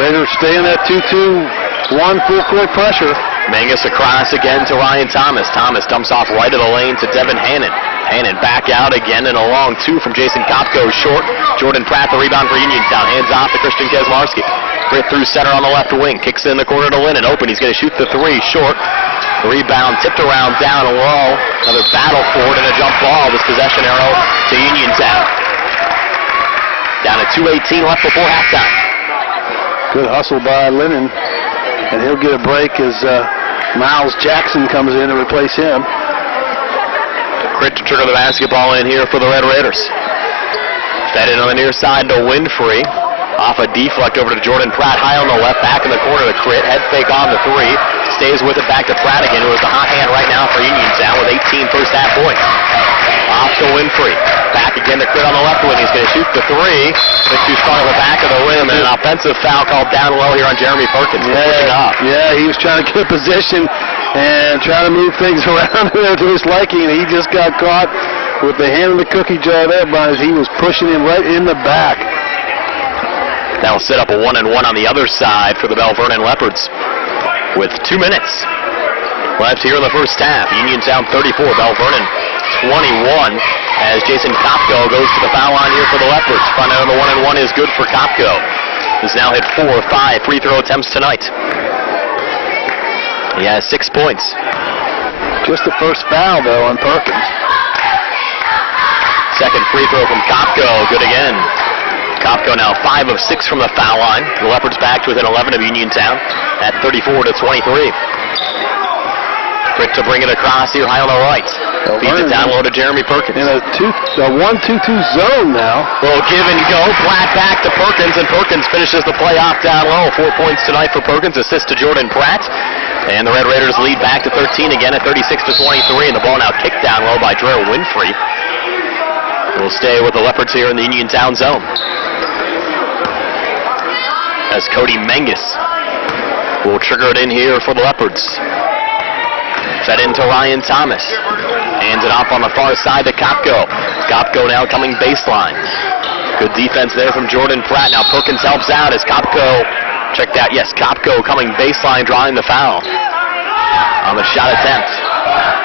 Raiders stay in that 2-2-1 full court pressure. Mangus across again to Ryan Thomas. Thomas dumps off right of the lane to Devin Hannon. Hannon back out again and a long 2 from Jason Kopko short. Jordan Pratt the rebound for Uniontown. Hands off to Christian Kazmarski. Grit through center on the left wing. Kicks in the corner to Lennon. Open. He's going to shoot the 3 short. The rebound tipped around down low. Another battle for it and a jump ball. This possession arrow to Uniontown. Down at 2:18 left before halftime. Good hustle by Lennon. And he'll get a break as Miles Jackson comes in to replace him. Crit to trigger the basketball in here for the Red Raiders. Fed in on the near side to Winfrey. Off a deflect over to Jordan Pratt. High on the left, back in the corner to Crit. Head fake on the 3. Stays with it back to Pratt again, who is the hot hand right now for Uniontown with 18 first half points. Off to Winfrey. Back again to Crit on the left wing. He's going to shoot the three. Bit too strong at the back of the rim, and an offensive foul called down low here on Jeremy Perkins. Yeah, he was trying to get position and trying to move things around to his liking, and he just got caught with the hand in the cookie jar there, Brian, as he was pushing him right in the back. That'll set up a 1-and-1 on the other side for the Bell Vernon Leopards with 2 minutes left here in the first half. Uniontown 34, Bell Vernon 21, as Jason Kopko goes to the foul line here for the Leopards. Front end of the 1-and-1 is good for Kopko. He's now hit 4 or 5 free throw attempts tonight. He has 6 points. Just the first foul, though, on Perkins. Second free throw from Kopko, good again. Kopko now 5 of 6 from the foul line. The Leopards back to within 11 of Uniontown at 34-23. Quick to bring it across here high on the right. Feeds it down low to Jeremy Perkins. In a 1-2-2 zone now. Little give and go. Flat back to Perkins, and Perkins finishes the play off down low. 4 points tonight for Perkins. Assist to Jordan Pratt. And the Red Raiders lead back to 13 again at 36-23. And the ball now kicked down low by Drew Winfrey. We'll stay with the Leopards here in the Uniontown zone. As Cody Menges will trigger it in here for the Leopards. Fed into Ryan Thomas. Hands it off on the far side to Kopko. Kopko now coming baseline. Good defense there from Jordan Pratt. Now Perkins helps out as Kopko, check that, yes, Kopko coming baseline, drawing the foul on the shot attempt.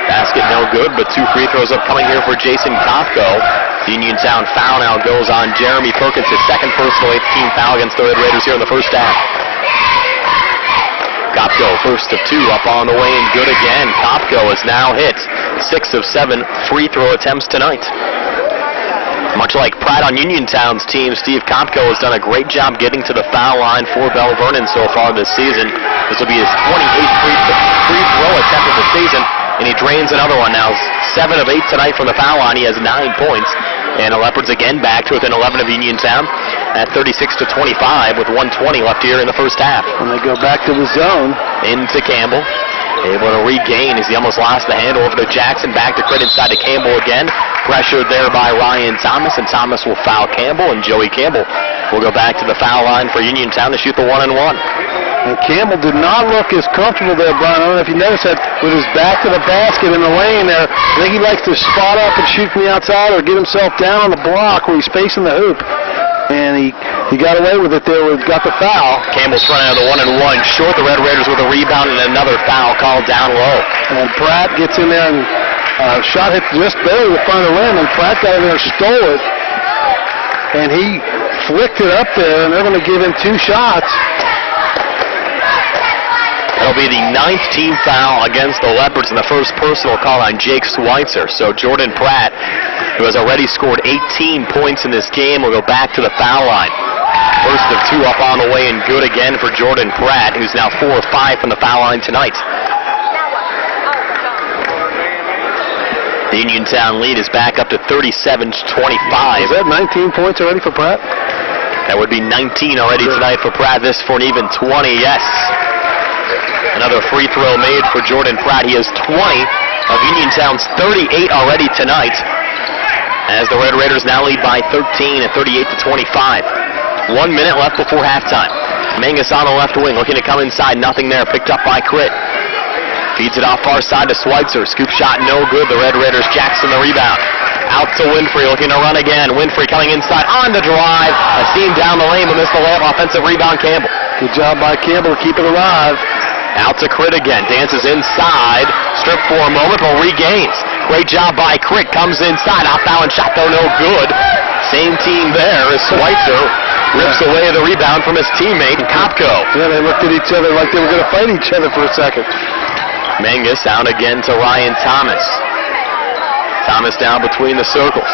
Basket no good, but 2 free throws upcoming here for Jason Kopko. The Uniontown foul now goes on Jeremy Perkins, his second personal 8th team foul against the Red Raiders here in the first half. Kopko, first of 2, up on the way and good again. Kopko has now hit 6 of 7 free throw attempts tonight. Much like Pratt on Uniontown's team, Steve Kopko has done a great job getting to the foul line for Bell Vernon so far this season. This will be his 28th free throw attempt of the season, and he drains another one now. 7 of 8 tonight from the foul line. He has 9 points. And the Leopards again back to within 11 of Uniontown at 36-25 with 1:20 left here in the first half. And they go back to the zone. Into Campbell. Able to regain as he almost lost the handle over to Jackson. Back to Crit inside to Campbell again. Pressured there by Ryan Thomas, and Thomas will foul Campbell, and Joey Campbell will go back to the foul line for Uniontown to shoot the 1-and-1. And Campbell did not look as comfortable there, Brian. I don't know if you noticed that with his back to the basket in the lane there. I think he likes to spot up and shoot from the outside or get himself down on the block where he's facing the hoop. And he got away with it there, got the foul. Campbell's running out of the 1-and-1 short. The Red Raiders with a rebound and another foul called down low. And Pratt gets in there and shot hit just barely in front of the rim, and Pratt got in there and stole it. And he flicked it up there, and they're going to give him 2 shots. That'll be the 9th team foul against the Leopards, and the first personal call on Jake Schweitzer. So Jordan Pratt, who has already scored 18 points in this game, will go back to the foul line. First of 2 up on the way and good again for Jordan Pratt, who's now 4 of 5 from the foul line tonight. The Uniontown lead is back up to 37-25. Is that 19 points already for Pratt? That would be 19 already tonight for Pratt. This for an even 20, yes. Another free throw made for Jordan Pratt. He has 20 of Uniontown's 38 already tonight, as the Red Raiders now lead by 13 at 38-25. 1 minute left before halftime. Menges on the left wing, looking to come inside. Nothing there. Picked up by Crit. Feeds it off far side to Schweitzer. Scoop shot no good. The Red Raiders. Jackson the rebound. Out to Winfrey, looking to run again. Winfrey coming inside on the drive. A seam down the lane, but missed the layup. Offensive rebound, Campbell. Good job by Campbell to keep it alive. Out to Crit again. Dances inside. Stripped for a moment, but regains. Great job by Crit. Comes inside. Off balance shot, though, no good. Same team there as Schweitzer rips away the rebound from his teammate, Kopko. Yeah, they looked at each other like they were going to fight each other for a second. Menges out again to Ryan Thomas. Thomas down between the circles.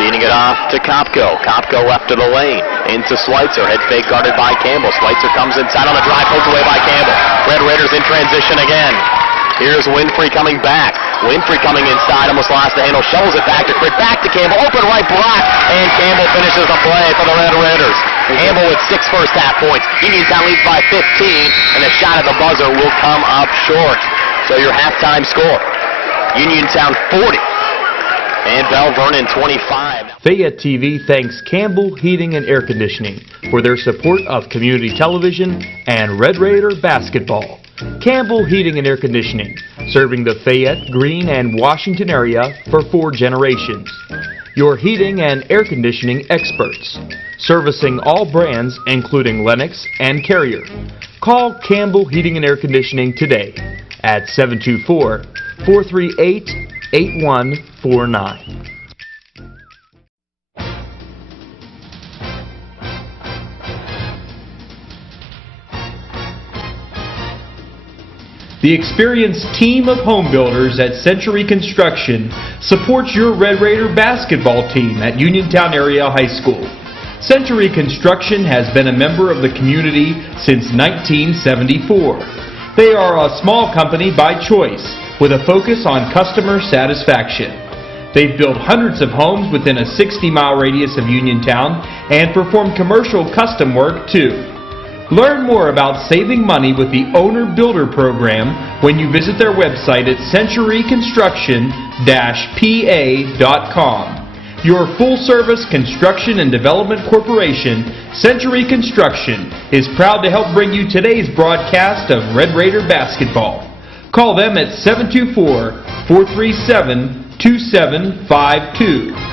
Feeding it off to Kopko. Kopko left of the lane. Into Schweitzer. Head fake guarded by Campbell. Schweitzer comes inside on the drive. Pulls away by Campbell. Red Raiders in transition again. Here's Winfrey coming back. Winfrey coming inside. Almost lost the handle. Shovels it back to Crit. Back to Campbell. Open right block. And Campbell finishes the play for the Red Raiders. Campbell with 6 first half points. Uniontown leads by 15. And a shot at the buzzer will come up short. So your halftime score. Uniontown 40. And BELVERNON 25. Fayette TV thanks Campbell Heating and Air Conditioning for their support of community television and Red Raider basketball. Campbell Heating and Air Conditioning, serving the Fayette, Greene, and Washington area for 4 generations. Your heating and air conditioning experts, servicing all brands including Lennox and Carrier. Call Campbell Heating and Air Conditioning today at 724-438-8149. The experienced team of home builders at Century Construction supports your Red Raider basketball team at Uniontown Area High School. Century Construction has been a member of the community since 1974. They are a small company by choice with a focus on customer satisfaction. They've built hundreds of homes within a 60-mile radius of Uniontown and perform commercial custom work too. Learn more about saving money with the Owner Builder Program when you visit their website at centuryconstruction-pa.com. Your full-service construction and development corporation, Century Construction, is proud to help bring you today's broadcast of Red Raider basketball. Call them at 724-437-2752.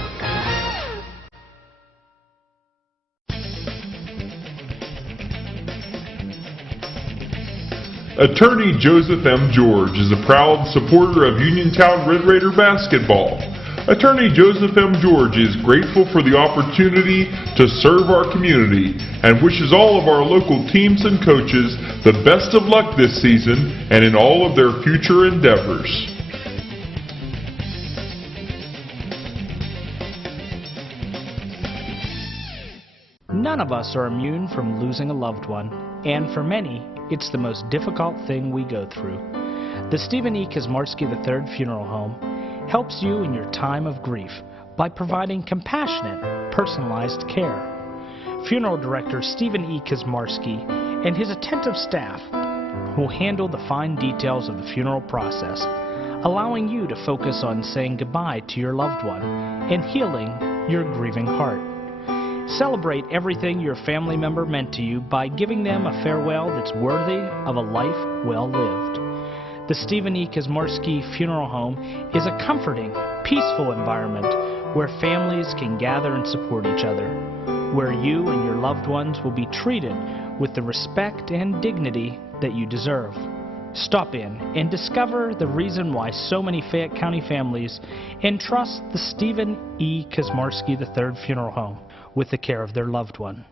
Attorney Joseph M. George is a proud supporter of Uniontown Red Raider basketball. Attorney Joseph M. George is grateful for the opportunity to serve our community and wishes all of our local teams and coaches the best of luck this season and in all of their future endeavors. None of us are immune from losing a loved one, and for many, it's the most difficult thing we go through. The Stephen E. Kazmarski III Funeral Home helps you in your time of grief by providing compassionate, personalized care. Funeral Director Stephen E. Kazmarski and his attentive staff will handle the fine details of the funeral process, allowing you to focus on saying goodbye to your loved one and healing your grieving heart. Celebrate everything your family member meant to you by giving them a farewell that's worthy of a life well lived. The Stephen E. Kazmarski Funeral Home is a comforting, peaceful environment where families can gather and support each other, where you and your loved ones will be treated with the respect and dignity that you deserve. Stop in and discover the reason why so many Fayette County families entrust the Stephen E. Kazmarski III Funeral Home with the care of their loved one.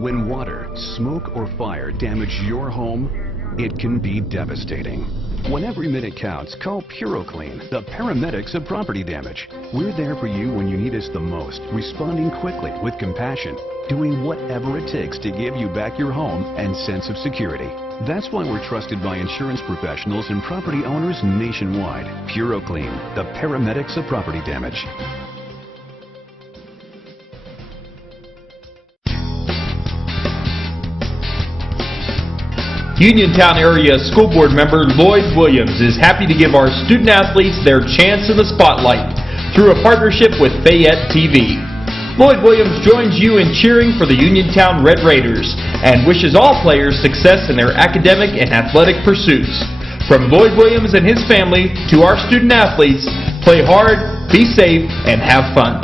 When water, smoke, or fire damage your home, it can be devastating. When every minute counts, call PuroClean, the paramedics of property damage. We're there for you when you need us the most, responding quickly with compassion, doing whatever it takes to give you back your home and sense of security. That's why we're trusted by insurance professionals and property owners nationwide. PuroClean, the paramedics of property damage. Uniontown Area School Board member Lloyd Williams is happy to give our student athletes their chance in the spotlight through a partnership with Fayette TV. Lloyd Williams joins you in cheering for the Uniontown Red Raiders and wishes all players success in their academic and athletic pursuits. From Lloyd Williams and his family to our student athletes, play hard, be safe, and have fun.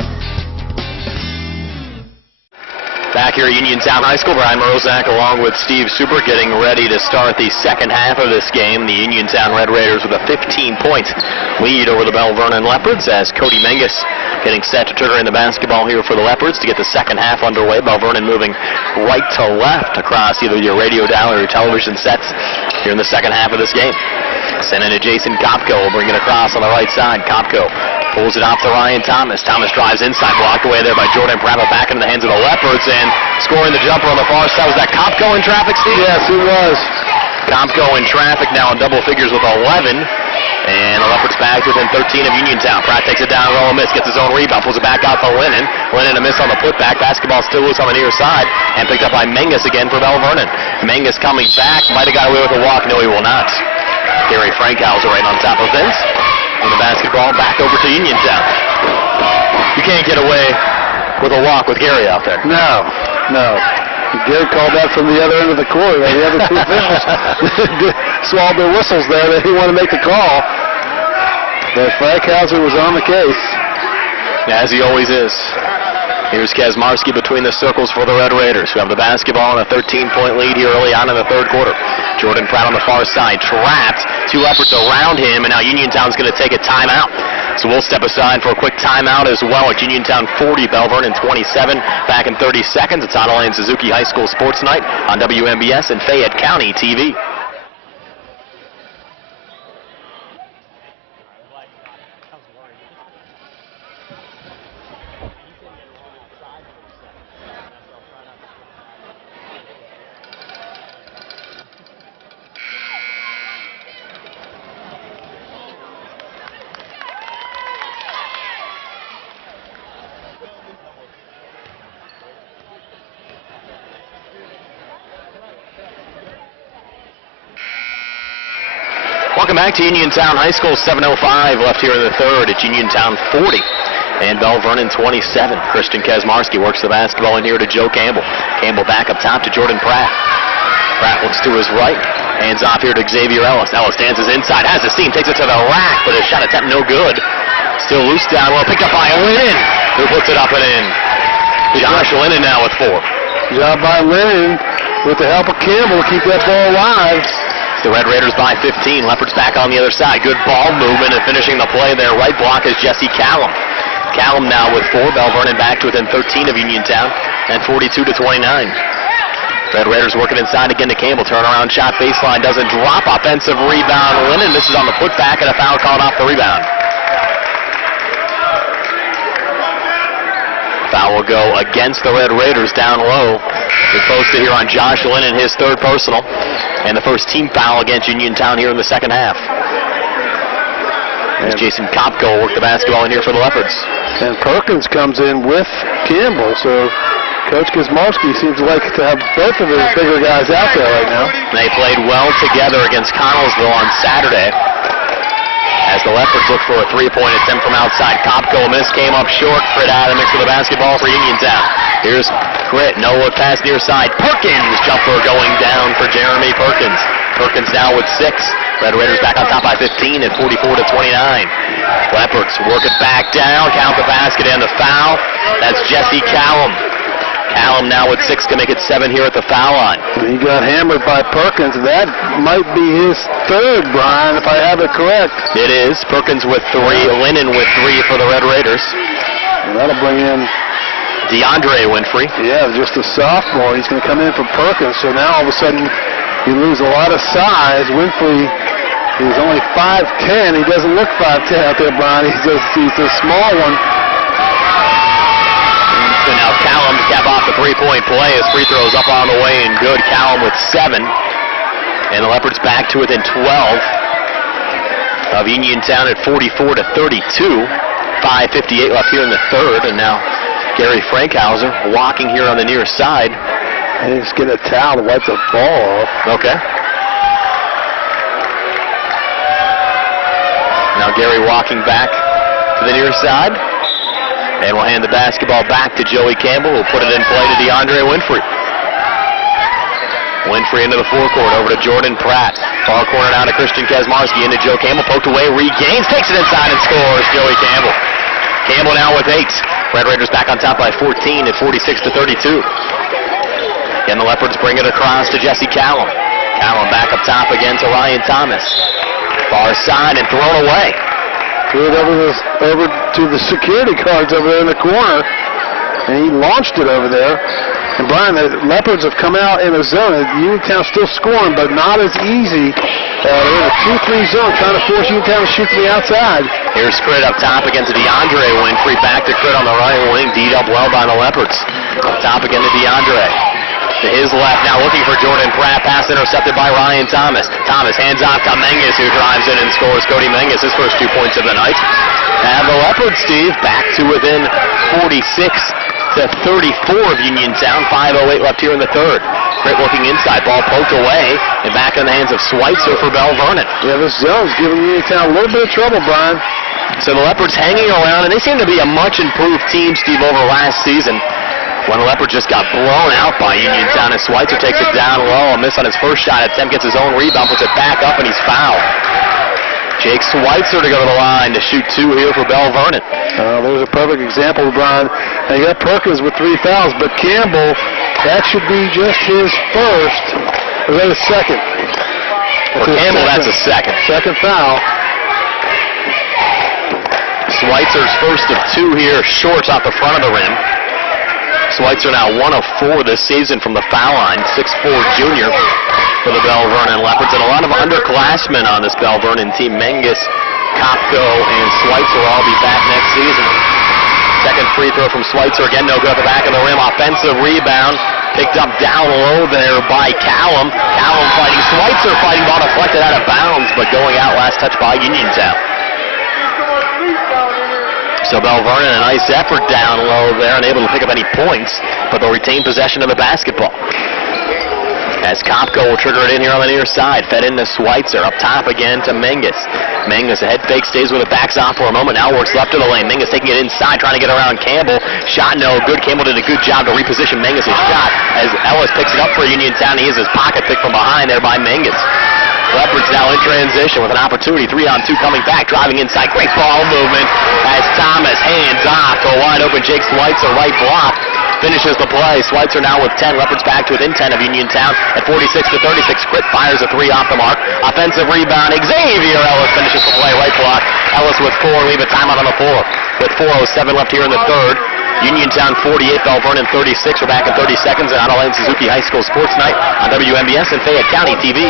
Back here at Uniontown High School, Brian Morozak along with Steve Super getting ready to start the second half of this game. The Uniontown Red Raiders with a 15-point lead over the BELVERNON Leopards as Cody Menges getting set to trigger in the basketball here for the Leopards to get the second half underway. BELVERNON moving right to left across either your radio dial or your television sets here in the second half of this game. Sending to Jason Kopko, will bring it across on the right side. Kopko pulls it off to Ryan Thomas. Thomas drives inside, blocked away there by Jordan Pratt, back into the hands of the Leopards, and scoring the jumper on the far side. Was that Kopko in traffic, Steve? Yes, it was. Kopko in traffic now in double figures with 11. And the Leopards back within 13 of Uniontown. Pratt takes it down, roll a miss, gets his own rebound, pulls it back out to Lennon. Lennon a miss on the putback. Basketball still loose on the near side, and picked up by Menges again for BELVERNON. Menges coming back, might have got away with a walk. No, he will not. Gary Frankhauser right on top of things. And the basketball back over to Uniontown. You can't get away with a walk with Gary out there. No. Gary called that from the other end of the court. The other two officials swallowed their whistles there. They didn't want to make the call. But Frankhauser was on the case. As he always is. Here's Kazmarski between the circles for the Red Raiders, who have the basketball in a 13-point lead here early on in the third quarter. Jordan Pratt on the far side, trapped. Two efforts around him, and now Uniontown's going to take a timeout. So we'll step aside for a quick timeout as well. At Uniontown 40, BELVERNON 27. Back in 30 seconds. It's Otto Lane Suzuki High School Sports Night on WMBS and Fayette County TV. Welcome back to Uniontown High School. 7:05 left here in the third. It's Uniontown 40 and BELVERNON 27. Christian Kazmarski works the basketball in here to Joe Campbell. Campbell back up top to Jordan Pratt. Pratt looks to his right. Hands off here to Xavier Ellis. Ellis dances inside, has the seam, takes it to the rack, but his shot attempt no good. Still loose down low, picked up by Lennon, who puts it up and in. Josh Lennon now with 4. Job by Lennon with the help of Campbell to keep that ball alive. The Red Raiders by 15. Leopards back on the other side. Good ball movement and finishing the play there. Right block is Jesse Callum. Callum now with 4. BELVERNON back to within 13 of Uniontown and 42-29. Red Raiders working inside again to Campbell. Turnaround shot, baseline doesn't drop. Offensive rebound. Lennon misses on the putback and a foul called off the rebound. Foul will go against the Red Raiders down low. We're posted here on Josh Lennon, his third personal, and the first team foul against Uniontown here in the second half. As Jason Kopko will work the basketball in here for the Leopards. And Perkins comes in with Campbell, so Coach Kazmarski seems to like to have both of his bigger guys out there right now. They played well together against Connellsville on Saturday. As the Leopards look for a three-point attempt from outside. Kopko miss, came up short. Britt Adams with the basketball for Uniontown. Here's Britt, no look pass near side. Perkins, jumper going down for Jeremy Perkins. Perkins now with 6. Red Raiders back on top by 15 at 44-29. Leopards work it back down, count the basket and the foul. That's Jesse Callum. Callum now with 6 to make it 7 here at the foul line. He got hammered by Perkins. That might be his third, Brian, if I have it correct. It is. Perkins with 3, Lennon with 3 for the Red Raiders. And that'll bring in DeAndre Winfrey. Yeah, just a sophomore. He's going to come in for Perkins. So now all of a sudden you lose a lot of size. Winfrey, he's only 5'10". He doesn't look 5'10" out there, Brian. He's a small one. So now Callum to cap off the three-point play. His free throws up on the way and good. Callum with 7. And the Leopards back to within 12 of Uniontown at 44-32. 5:58 left here in the third. And now Gary Frankhauser walking here on the near side. And he's getting a towel to wipe the ball off. Okay. Now Gary walking back to the near side. And we'll hand the basketball back to Joey Campbell, who'll put it in play to DeAndre Winfrey. Winfrey into the forecourt, over to Jordan Pratt. Far corner now to Christian Kazmarski, into Joe Campbell, poked away, regains, takes it inside and scores, Joey Campbell. Campbell now with 8. Red Raiders back on top by 14 at 46-32. Again, the Leopards bring it across to Jesse Callum. Callum back up top again to Ryan Thomas. Far side and thrown away. Threw it over to the security guards over there in the corner, and he launched it over there. And Brian, the Leopards have come out in a zone. Uniontown still scoring, but not as easy. They're in a 2-3 zone, trying to force Uniontown to shoot to the outside. Here's Crit up top against DeAndre Winfrey. Back to Crit on the right wing. D'd up well by the Leopards. Up top again to DeAndre. To his left, now looking for Jordan Pratt. Pass intercepted by Ryan Thomas. Thomas hands off to Menges, who drives in and scores. Cody Menges, his first 2 points of the night. And the Leopards, Steve, back to within 46 to 34 of Uniontown. 5:08 left here in the third. Britt working inside, ball poked away, and back in the hands of Schweitzer for BELVERNON. Yeah, this zone's giving Uniontown a little bit of trouble, Brian. So the Leopards hanging around, and they seem to be a much improved team, Steve, over last season, when the Leopards just got blown out by Uniontown, and Schweitzer takes it down low. A miss on his first shot attempt, gets his own rebound, puts it back up, and he's fouled. Jake Schweitzer to go to the line to shoot 2 here for BELVERNON. There's a perfect example, Brian. Now you got Perkins with 3 fouls, but Campbell, that should be just his first. Or is that his second? For Campbell, that's a second. Second foul. Schweitzer's first of 2 here, shorts off the front of the rim. Schweitzer now 1 of 4 this season from the foul line, 6'4" junior for the BELVERNON Leopards. And a lot of underclassmen on this BELVERNON team. Menges, Kopko, and Schweitzer will all be back next season. Second free throw from Schweitzer, again no good at the back of the rim. Offensive rebound, picked up down low there by Callum. Callum fighting Schweitzer, fighting ball deflected out of bounds, but going out last touch by Uniontown. So BELVERNON, a nice effort down low there, unable to pick up any points, but they'll retain possession of the basketball. As Kopko will trigger it in here on the near side, fed into Schweitzer, up top again to Menges. Menges, a head fake, stays with it, backs off for a moment, now works left of the lane. Menges taking it inside, trying to get around Campbell. Shot no good. Campbell did a good job to reposition Menges' shot as Ellis picks it up for Uniontown. He has his pocket pick from behind there by Menges. Leopards now in transition with an opportunity, 3-on-2 coming back, driving inside, great ball movement as Thomas hands off to a wide open Jake Schweitzer, right block, finishes the play. Schweitzer now with 10, Leopards back to within 10 of Uniontown at 46-36. Crit fires a 3 off the mark, offensive rebound, Xavier Ellis finishes the play, right block. Ellis with 4, leave a timeout on the floor with 4:07 left here in the third. Uniontown 48, BELVERNON 36. We're back in 30 seconds at Adelaide Suzuki High School Sports Night on WMBS and Fayette County TV.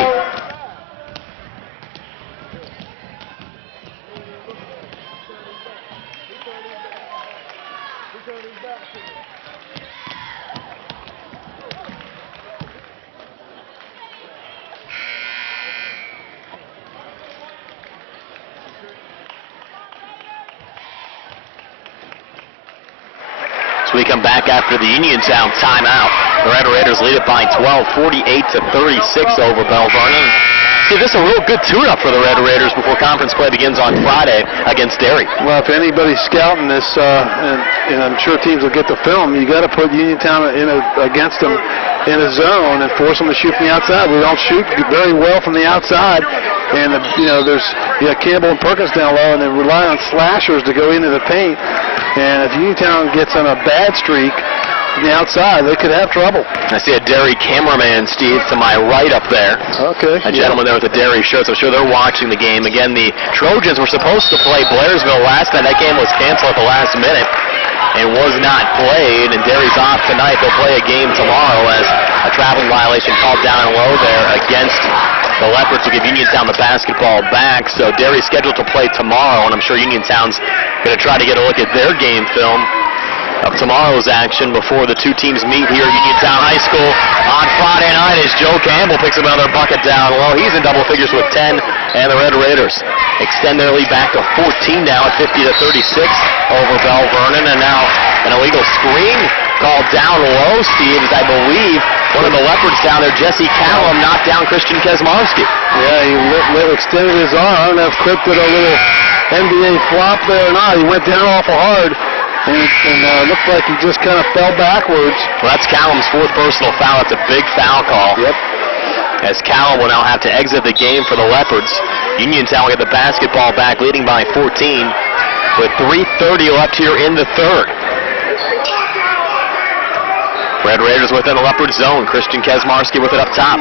So we come back after the Uniontown timeout. The Red Raiders lead it by 12, 48-36 over BELVERNON. See, this is a real good tune-up for the Red Raiders before conference play begins on Friday against Derry. Well, if anybody's scouting this, and I'm sure teams will get the film, you got to put Uniontown against them in a zone and force them to shoot from the outside. We don't shoot very well from the outside, and you got Campbell and Perkins down low, and they rely on slashers to go into the paint. And if Uniontown gets on a bad streak from the outside, they could have trouble. I see a Derry cameraman, Steve, to my right up there. Okay. A gentleman there with a Derry shirt, so I'm sure they're watching the game. Again, the Trojans were supposed to play Blairsville last night. That game was canceled at the last minute and was not played, and Derry's off tonight. They'll play a game tomorrow as a traveling violation called down low there against the Leopards to give Uniontown the basketball back. So Derry's scheduled to play tomorrow, and I'm sure Uniontown's going to try to get a look at their game film of tomorrow's action before the two teams meet here at Uniontown High School on Friday night as Joe Campbell picks up another bucket down low. He's in double figures with 10, and the Red Raiders extend their lead back to 14 now at 50-36 over BELVERNON. And now an illegal screen called down low, Steve, as I believe one of the Leopards down there, Jesse Callum, knocked down Christian Kesmarski. Yeah, he extended his arm. I don't know if Clip did a little NBA flop there or not. He went down awful hard. And looked like he just kind of fell backwards. Well, that's Callum's 4th personal foul. That's a big foul call. Yep. As Callum will now have to exit the game for the Leopards. Uniontown will get the basketball back, leading by 14 with 3:30 left here in the third. Red Raiders within the Leopard zone. Christian Kesmarski with it up top.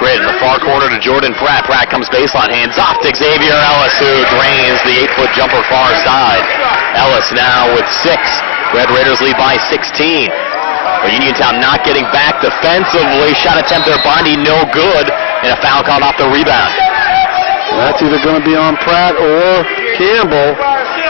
Grid in the far corner to Jordan Pratt. Pratt comes baseline, hands off to Xavier Ellis, who drains the 8-foot jumper far side. Ellis now with 6. Red Raiders lead by 16. But Uniontown not getting back defensively. Shot attempt there, Bondi, no good. And a foul called off the rebound. That's either going to be on Pratt or Campbell.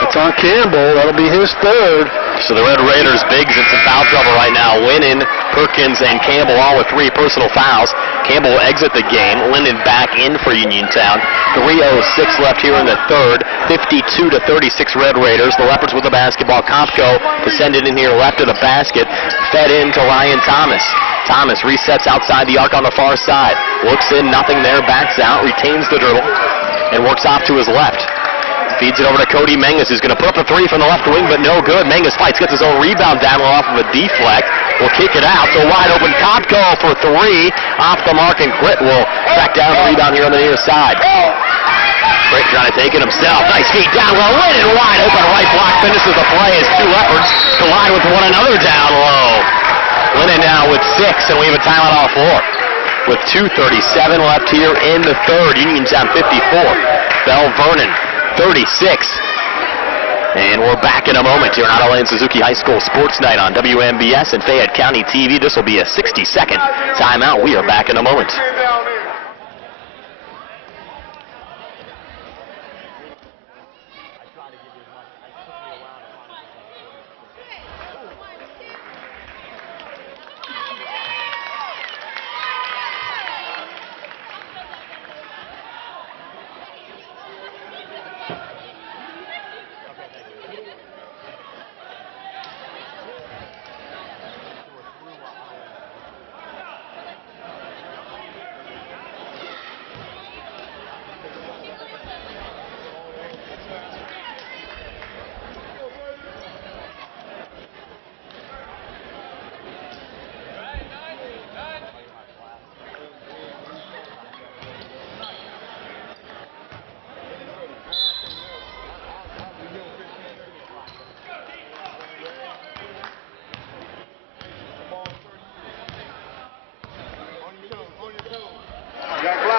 It's on Campbell. That'll be his 3rd. So the Red Raiders' bigs in some foul trouble right now. Lennon, Perkins, and Campbell all with 3 personal fouls. Campbell will exit the game. Lennon back in for Uniontown. 3:06 left here in the third. 52-36 Red Raiders. The Leopards with the basketball. Kopko to send it in here left of the basket. Fed in to Ryan Thomas. Thomas resets outside the arc on the far side. Looks in, nothing there, backs out, retains the dribble, and works off to his left. Feeds it over to Cody Menges, who's going to put up a 3 from the left wing, but no good. Menges fights, gets his own rebound down low off of a deflect. Will kick it out to wide open Kopko for 3. Off the mark, and Grit will track down the rebound here on the near side. Grit trying to take it himself. Nice feet down low. Lennon wide open right block. Finishes the play as 2 Leopards collide with one another down low. Lennon now with 6, and we have a timeout on the floor. With 2:37 left here in the third. Uniontown 54. BELVERNON 36. And we're back in a moment here on Ottawa and Suzuki High School Sports Night on WMBS and Fayette County TV. This will be a 60-second timeout. We are back in a moment.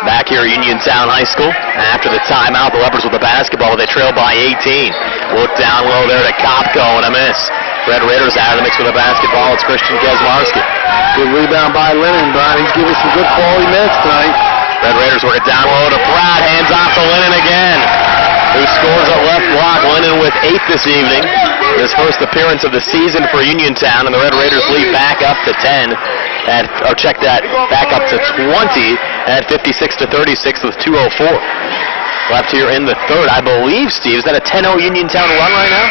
Back here at Uniontown High School. After the timeout, the Leopards with the basketball. They trail by 18. Look down low there to Kopko and a miss. Red Raiders out of the mix with the basketball. It's Christian Kaczmarski. Good rebound by Lennon, Brian. He's giving some good quality minutes tonight. Red Raiders work it down low to Pratt. Hands off to Lennon again, who scores a left block. Lennon with 8 this evening. His first appearance of the season for Uniontown, and the Red Raiders lead back up to 10. Back up to 20 at 56-36 with 2:04 left here in the third. I believe, Steve, is that a 10-0 Uniontown run right now?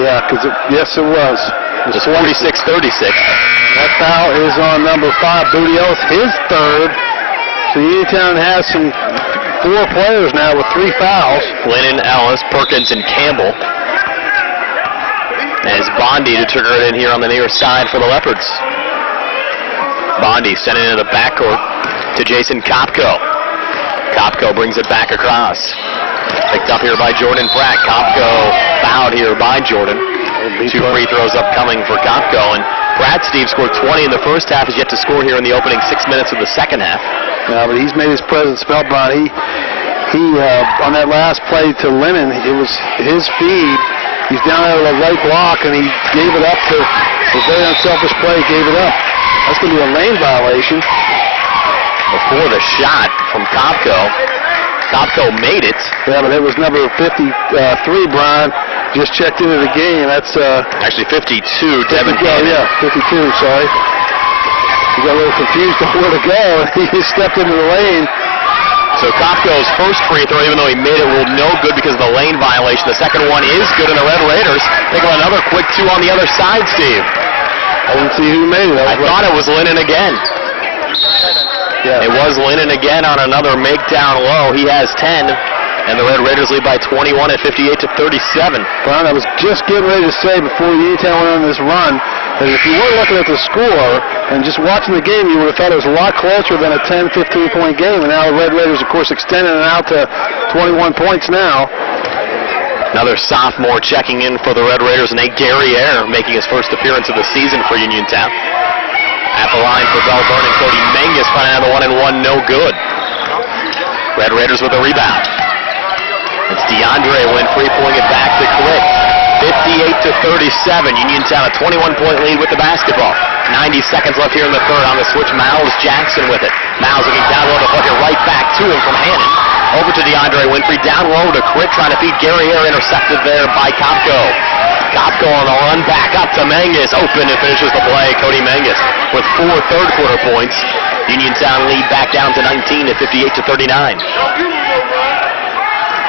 Yeah, yes, it was. It's 46-36. That foul is on number 5, Booty Ellis, his third. So Uniontown has some 4 players now with 3 fouls. Lennon, Ellis, Perkins, and Campbell. As Bondi to trigger it in here on the near side for the Leopards. Bondi sending it into the backcourt to Jason Kopko. Kopko brings it back across. Picked up here by Jordan Pratt. Kopko fouled here by Jordan. 2 free throws upcoming for Kopko. And Pratt, Steve, scored 20 in the first half. Is yet to score here in the opening 6 minutes of the second half. Yeah, but he's made his presence felt, Brian. He on that last play to Lennon, it was his feed. He's down out of the right block, and he gave it up to a very unselfish play. Gave it up. That's going to be a lane violation. Before the shot from Kopko. Kopko made it. Yeah, but it was number 53, Brian. Just checked into the game. That's actually 52, Devin Hannon. Yeah, 52, sorry. He got a little confused on where to go. He just stepped into the lane. So Kopko's first free throw, even though he made it, ruled no good because of the lane violation. The second one is good, and the Red Raiders think of another quick 2 on the other side, Steve. I didn't see who made it. I thought it was Lennon again. Yeah. It was Lennon again on another make down low. He has 10, and the Red Raiders lead by 21 at 58-37. Brian, I was just getting ready to say before Uniontown went on this run that if you weren't looking at the score and just watching the game, you would have thought it was a lot closer than a 10, 15-point game. And now the Red Raiders, of course, extending it out to 21 points now. Another sophomore checking in for the Red Raiders, Nate Guerriere making his first appearance of the season for Uniontown. At the line for BELVERNON, Cody Menges finding out the 1-and-1, no good. Red Raiders with a rebound. It's DeAndre Winfrey pulling it back to Crick. 58-37. Uniontown a 21-point lead with the basketball. 90 seconds left here in the third. On the switch, Miles Jackson with it. Miles looking down low to flick it right back to him from Hannon. Over to DeAndre Winfrey, down low to Crick, trying to feed Guerriere, intercepted there by Kopko. Kopko on the run back up to Mangus. Open and finishes the play. Cody Mangus with 4 third-quarter points. Uniontown lead back down to 19 at 58-39.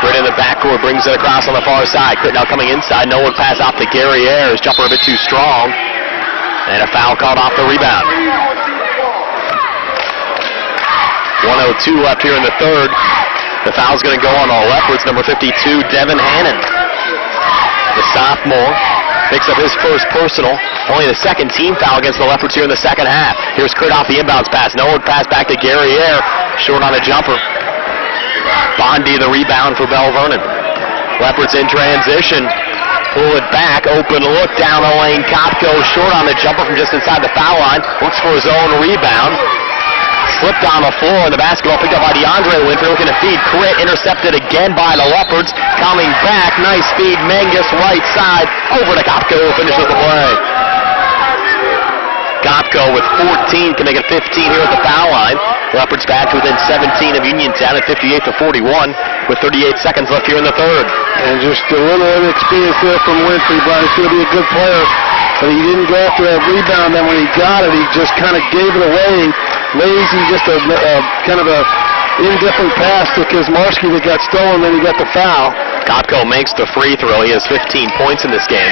Britt in the backcourt brings it across on the far side. Crit now coming inside. No one pass out to Gary Ayers. Jumper a bit too strong. And a foul called off the rebound. 1:02 left here in the third. The foul's going to go on the Leopards, number 52, Devin Hannon. The sophomore picks up his first personal. Only the second team foul against the Leopards here in the second half. Here's Crit off the inbounds pass. No one pass back to Gary Ayers. Short on a jumper. Bondi the rebound for BELVERNON. Leopards in transition. Pull it back. Open look down the lane. Kopko short on the jumper from just inside the foul line. Looks for his own rebound. Slipped on the floor, and the basketball picked up by DeAndre Winfrey, looking to feed. Crit intercepted again by the Leopards. Coming back, nice feed. Mangus right side, over to Kopko, who finishes the play. Kopko with 14 can make it 15 here at the foul line. Leopards back to within 17 of Uniontown at 58-41 with 38 seconds left here in the third. And just a little inexperience there from Winfrey, but he's going to be a good player. But he didn't go after that rebound. Then when he got it, he just kind of gave it away. Lazy, just a kind of a indifferent pass to Kazmarski that got stolen, then he got the foul. Kopko makes the free throw. He has 15 points in this game.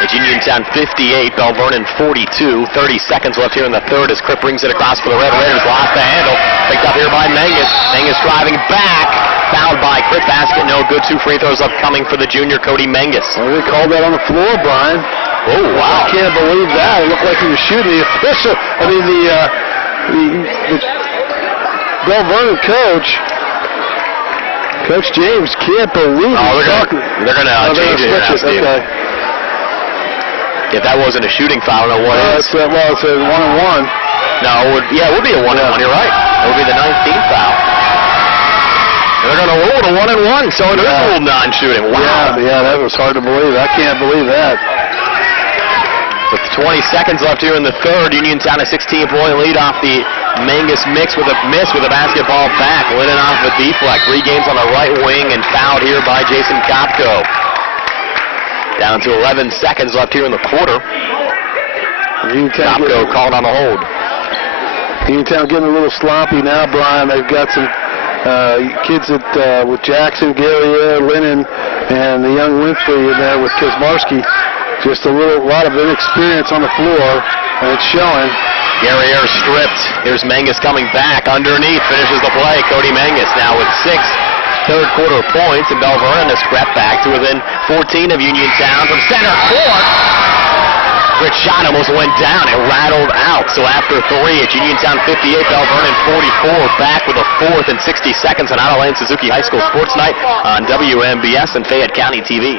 It's Uniontown 58, BELVERNON 42. 30 seconds left here in the third as Crit brings it across for the Red Raiders. Lost the handle. Picked up here by Mangus. Mangus driving back. Fouled by Crit. Basket no good. 2 free throws upcoming for the junior Cody Mangus. Well, they called that on the floor, Brian. Oh, wow. I can't believe that. It looked like he was shooting. The official, the BELVERNON coach, Coach James, can't believe it. They're going to change it. Okay. If that wasn't a shooting foul, I don't know what is. It's a 1-on-1. No, it would be a 1-on-1. You're right. It would be the 19th foul. And they're going to rule it a 1-on-1, so it is ruled non-shooting. Wow. Yeah, that was hard to believe. I can't believe that. With 20 seconds left here in the third, Uniontown a 16-point lead off the Mangus mix with a miss with a basketball back. Linen off the deflect. Regains on the right wing and fouled here by Jason Kopko. Down to 11 seconds left here in the quarter. Kopko called on the hold. Uniontown getting a little sloppy now, Brian. They've got some kids with Jackson, Gary, Lennon, and the young Winfrey in there with Kazmarski. Just a lot of inexperience on the floor, and it's showing. Gary Ayers stripped. Here's Mangus coming back underneath. Finishes the play. Cody Mangus now with 6 third-quarter points, and BELVERNON has crept back to within 14 of Uniontown from center court. Rich shot almost went down. It rattled out. So after 3, it's Uniontown 58, BELVERNON 44. Back with a 4th and 60 seconds on Out-of-Lane Suzuki High School Sports Night on WMBS and Fayette County TV.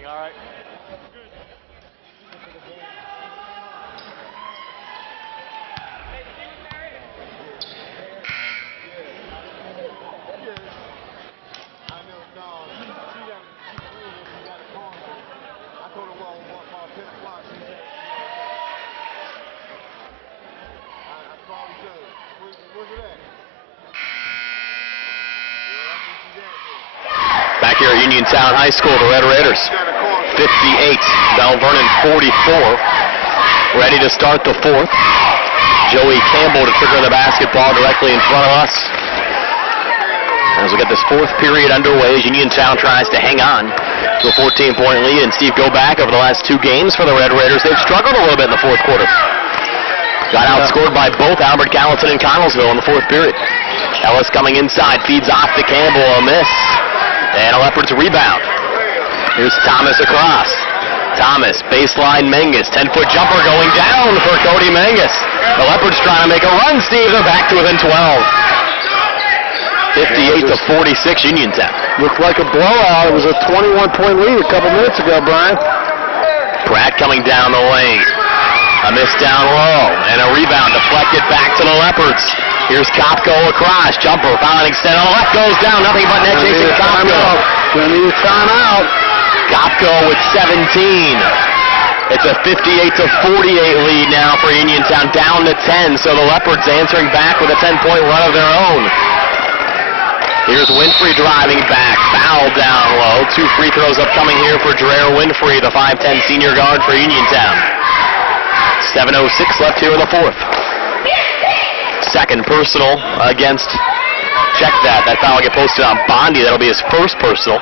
All right. Back here at Uniontown High School, the Red Raiders 58, BELVERNON 44. Ready to start the 4th. Joey Campbell to trigger the basketball directly in front of us. As we get this 4th period underway, as Uniontown tries to hang on to a 14-point lead. And Steve, go back over the last 2 games for the Red Raiders. They've struggled a little bit in the 4th quarter. Got outscored by both Albert Gallatin and Connellsville in the 4th period. Ellis coming inside, feeds off to Campbell, a miss. And a Leopards rebound. Here's Thomas across. Thomas, baseline Mangus, 10-foot jumper going down for Cody Mangus. The Leopards trying to make a run, Steve. They're back to within 12. 58-46 Uniontown. Looked like a blowout. It was a 21-point lead a couple minutes ago, Brian. Pratt coming down the lane. A miss down low, and a rebound deflected back to the Leopards. Here's Kopko across. Jumper, fouling extend on the left, goes down. Nothing but net chasing Kopko. Gonna need a timeout. Kopko with 17. It's a 58-48 lead now for Uniontown, down to 10. So the Leopards answering back with a 10-point run of their own. Here's Winfrey driving back, foul down low. 2 free throws upcoming here for Dreher Winfrey, the 5'10 senior guard for Uniontown. 7:06 left here in the fourth. Second personal against, check that foul will get posted on Bondi. That'll be his first personal.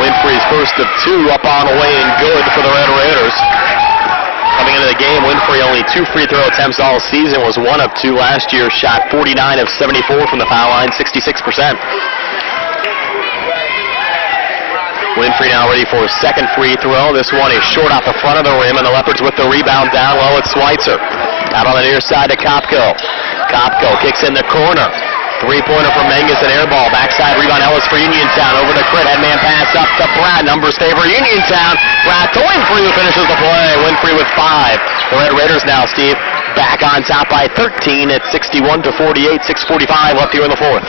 Winfrey's first of 2 up on the way and good for the Red Raiders. Coming into the game, Winfrey only 2 free throw attempts all season, was 1 of 2 last year, shot 49 of 74 from the foul line, 66%. Winfrey now ready for his second free throw. This one is short off the front of the rim, and the Leopards with the rebound down low. It's Schweitzer. Out on the near side to Kopko. Kopko kicks in the corner. Three-pointer from Menges, an air ball. Backside rebound Ellis for Uniontown. Over the crit, headman pass up to Pratt. Numbers favor Uniontown. Pratt to Winfrey, who finishes the play. Winfrey with 5. The Red Raiders now, Steve, back on top by 13 at 61-48. 6:45 left here in the fourth.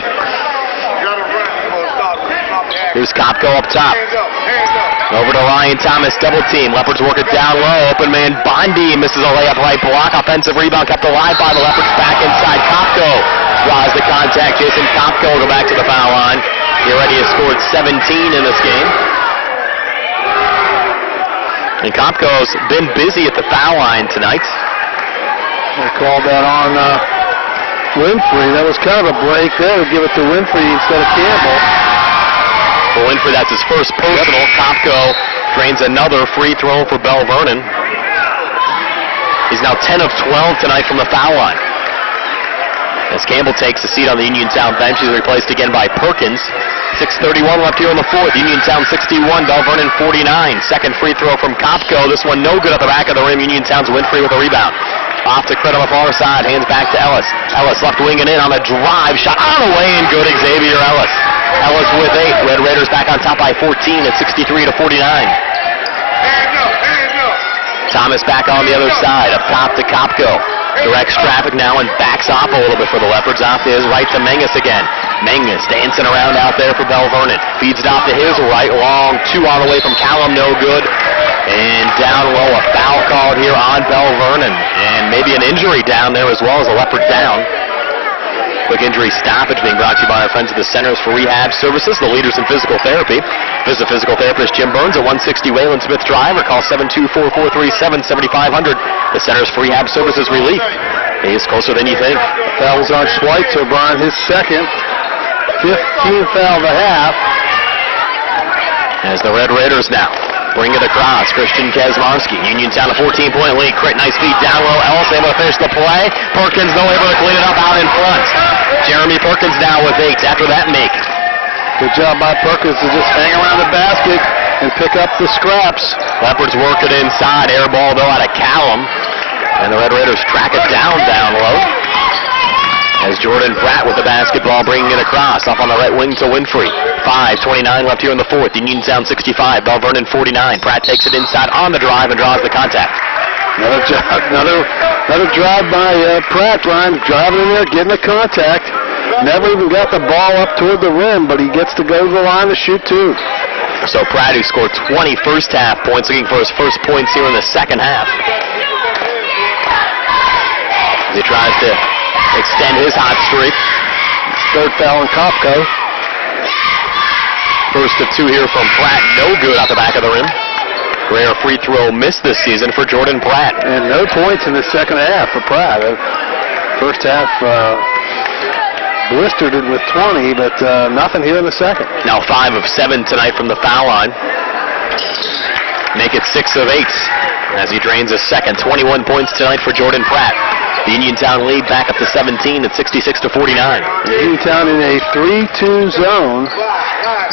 Here's Kopko up top. Over to Ryan Thomas, double team. Leopards work it down low. Open man Bondi misses a layup, right block. Offensive rebound kept alive by the Leopards. Back inside. Kopko draws the contact. Jason Kopko will go back to the foul line. He already has scored 17 in this game. And Kopko's been busy at the foul line tonight. They called that on Winfrey. That was kind of a break there to give it to Winfrey instead of Campbell. For Winfrey, that's his first personal. Kopko drains another free throw for BELVERNON. He's now 10 of 12 tonight from the foul line. As Campbell takes a seat on the Uniontown bench, he's replaced again by Perkins. 6:31 left here in the fourth. Uniontown 61, BELVERNON 49. Second free throw from Kopko. This one no good at the back of the rim. Uniontown's Winfrey with a rebound. Off to Crit on the far side, hands back to Ellis. Ellis left winging in on a drive, shot on the way and good. Xavier Ellis. Ellis with 8. Red Raiders back on top by 14 at 63-49. Thomas back on the other side, up top to Kopko. Directs traffic now and backs off a little bit for the Leopards. Off to his right to Menges again. Menges dancing around out there for BELVERNON. Feeds it off to his right, long 2 on the way from Callum, no good. And down low, a foul called here on BELVERNON. And maybe an injury down there as well as the Leopards down. Quick injury stoppage being brought to you by our friends at the Centers for Rehab Services, the leaders in physical therapy. Visit physical therapist Jim Burns at 160 Wayland Smith Drive or call 724-437-7500. The Centers for Rehab Services Relief is closer than you think. That was on Schweitzer, Brian, his second. 15th foul of the half. As the Red Raiders now bring it across. Christian Kazmarski. Uniontown a 14-point lead. Crit, nice feed down low. Ellis able to finish the play. Perkins no able to clean it up out in front. Jeremy Perkins now with 8 after that make. Good job by Perkins to just hang around the basket and pick up the scraps. Leopards work it inside. Air ball though out of Callum. And the Red Raiders track it down low. As Jordan Pratt with the basketball bringing it across. Up on the right wing to Winfrey. 5:29 left here in the fourth. Uniontown 65, BELVERNON 49. Pratt takes it inside on the drive and draws the contact. Another drive by Pratt, Brian. Driving in there, getting the contact. Never even got the ball up toward the rim, but he gets to go to the line to shoot too. So Pratt, who scored 20 first half points, looking for his first points here in the second half. As he tries to extend his hot streak. Third foul on Kopko. First of 2 here from Pratt. No good out the back of the rim. Rare free throw missed this season for Jordan Pratt. And no points in the second half for Pratt. First half blistered it with 20, but nothing here in the second. Now 5 of 7 tonight from the foul line. Make it 6 of 8 as he drains his second. 21 points tonight for Jordan Pratt. The Uniontown lead back up to 17 at 66-49. Uniontown in a 3-2 zone.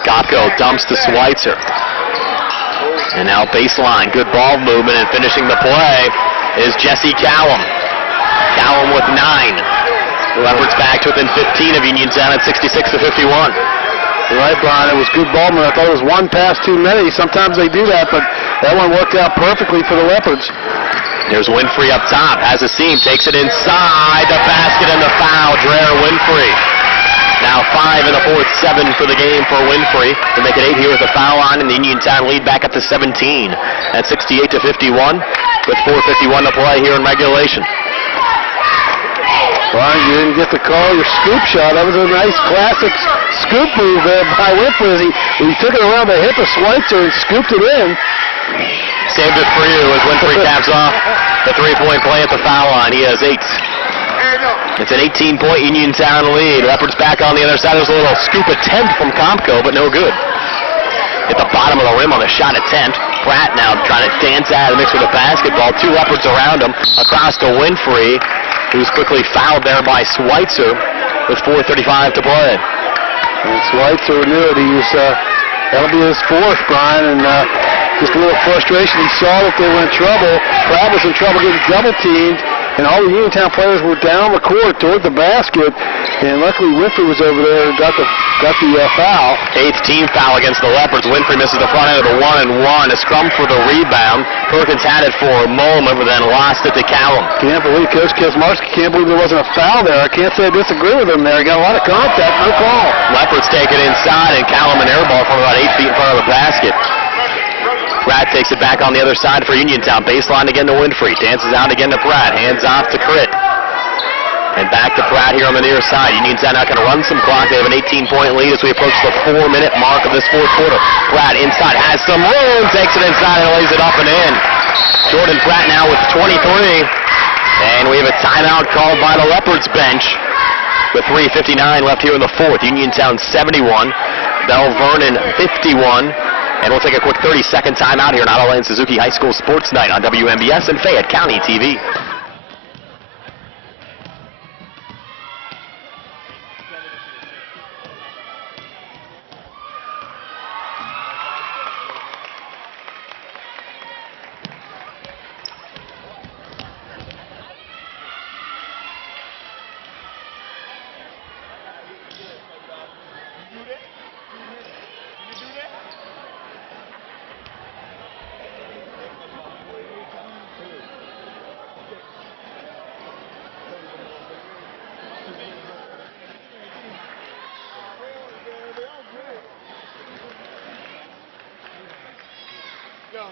Kopko dumps to Schweitzer. And now baseline, good ball movement, and finishing the play is Jesse Callum. Callum with 9. Leopards back to within 15 of Uniontown at 66-51. You're right, Brian. It was good ball movement. I thought it was one pass too many. Sometimes they do that, but that one worked out perfectly for the Leopards. There's Winfrey up top, has a seam, takes it inside the basket and the foul. Dreher Winfrey. Now 5 in the fourth, 7 for the game for Winfrey to make it 8 here with a foul on, and the Uniontown lead back up to 17 at 68-51 with 4:51 to play here in regulation. Brian, you didn't get to call your scoop shot. That was a nice classic scoop move there by Winfrey. He took it around the hip of Schweitzer and scooped it in. Saved it for you as Winfrey taps off the three-point play at the foul line. He has 8. It's an 18-point Uniontown lead. Leopards back on the other side. There's a little scoop attempt from Compco, but no good. At the bottom of the rim on a shot attempt. Pratt now trying to dance out of the mix with a basketball. 2 Leopards around him. Across to Winfrey, who's quickly fouled there by Schweitzer with 4:35 to play. And Schweitzer knew it. That'll be his 4th, Brian, and just a little frustration. He saw that they were in trouble. Pratt was in trouble getting double-teamed, and all the Uniontown players were down the court toward the basket, and luckily Winfrey was over there and got the foul. 8th team foul against the Leopards. Winfrey misses the front end of the 1-and-1. A scrum for the rebound. Perkins had it for a moment, but then lost it to Callum. Can't believe Coach Kazmarski can't believe there wasn't a foul there. I can't say I disagree with him there. He got a lot of contact, no call. Leopards take it inside, and Callum an air ball from about 8 feet in front of the basket. Pratt takes it back on the other side for Uniontown. Baseline again to Winfrey. Dances out again to Pratt. Hands off to Crit. And back to Pratt here on the near side. Uniontown now going to run some clock. They have an 18-point lead as we approach the 4-minute mark of this fourth quarter. Pratt inside has some room. Takes it inside and lays it up and in. Jordan Pratt now with 23. And we have a timeout called by the Leopards bench with 3:59 left here in the fourth. Uniontown 71. BELVERNON 51. And we'll take a quick 30-second timeout here on Ottawa and Suzuki High School Sports Night on WMBS and Fayette County TV.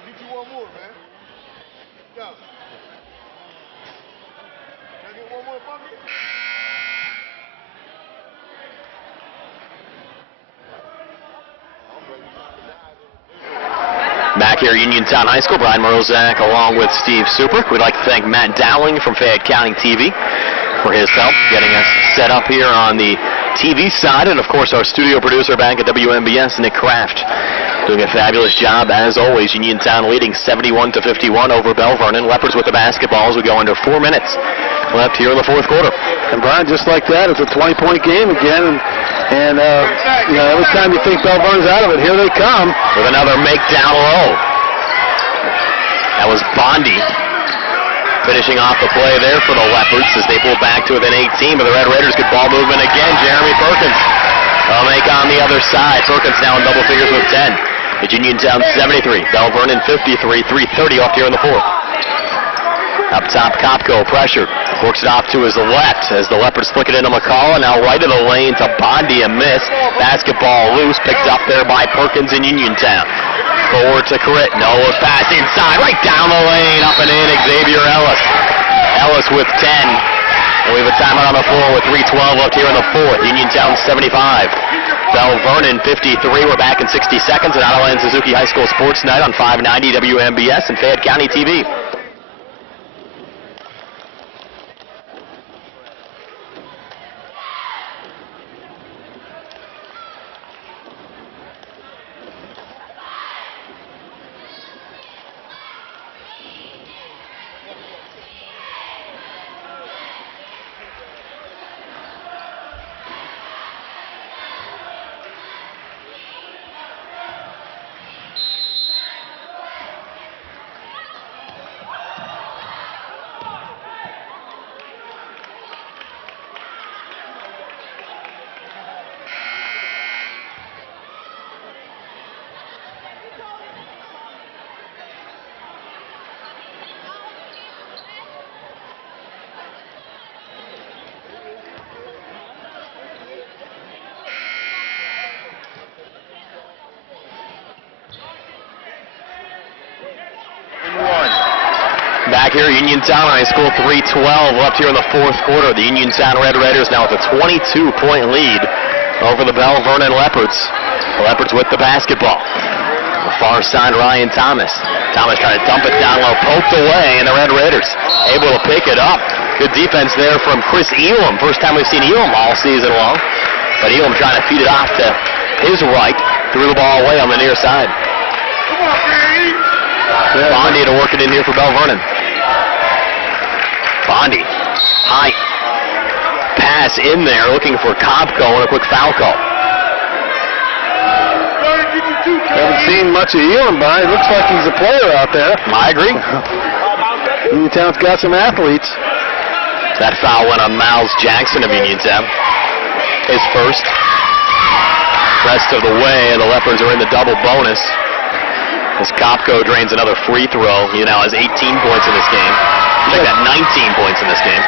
Get you one more, man. Go. Can I get one more from you? Back here at Uniontown High School, Brian Morozak along with Steve Suprick. We'd like to thank Matt Dowling from Fayette County TV for his help getting us set up here on the TV side, and of course our studio producer back at WMBS, Nick Kraft, doing a fabulous job as always. Uniontown leading 71-51 over BELVERNON. Leopards with the basketball as we go under 4 minutes left here in the fourth quarter. And Brian, just like that, it's a 20-point game again, and every time you think BELVERNON's out of it, here they come with another make down low. That was Bondi finishing off the play there for the Leopards as they pull back to within 18, but the Red Raiders get ball movement again. Jeremy Perkins will make on the other side. Perkins now in double figures with 10. It's Uniontown 73, BELVERNON 53, 3:30 off here in the fourth. Up top, Kopko, pressure, works it off to his left as the Leopards flick it into McCall, and now right of the lane to Bondi, a miss. Basketball loose, picked up there by Perkins in Uniontown. Forward to Crit, Noah's pass inside, right down the lane, up and in, Xavier Ellis. Ellis with 10. And we have a timeout on the floor with 3:12 left here in the fourth. Uniontown 75. BELVERNON 53. We're back in 60 seconds at Ottawa and Suzuki High School Sports Night on 590 WMBS and Fayette County TV. Back here, Uniontown High School, 3:12 left here in the fourth quarter. The Uniontown Red Raiders now with a 22-point lead over the BELVERNON Leopards. The Leopards with the basketball. The far side, Ryan Thomas. Thomas trying to dump it down low, poked away, and the Red Raiders able to pick it up. Good defense there from Chris Elam. First time we've seen Elam all season long. But Elam trying to feed it off to his right. Threw the ball away on the near side. Bondi to work it in here for BELVERNON. Bondi, high pass in there, looking for Kopko and a quick foul call. Haven't seen much of Elam, but it looks like he's a player out there. I agree. Uniontown's got some athletes. That foul went on Miles Jackson of Uniontown. His first. Rest of the way, and the Leopards are in the double bonus. As Kopko drains another free throw, he now has 18 points in this game. Check that, 19 points in this game.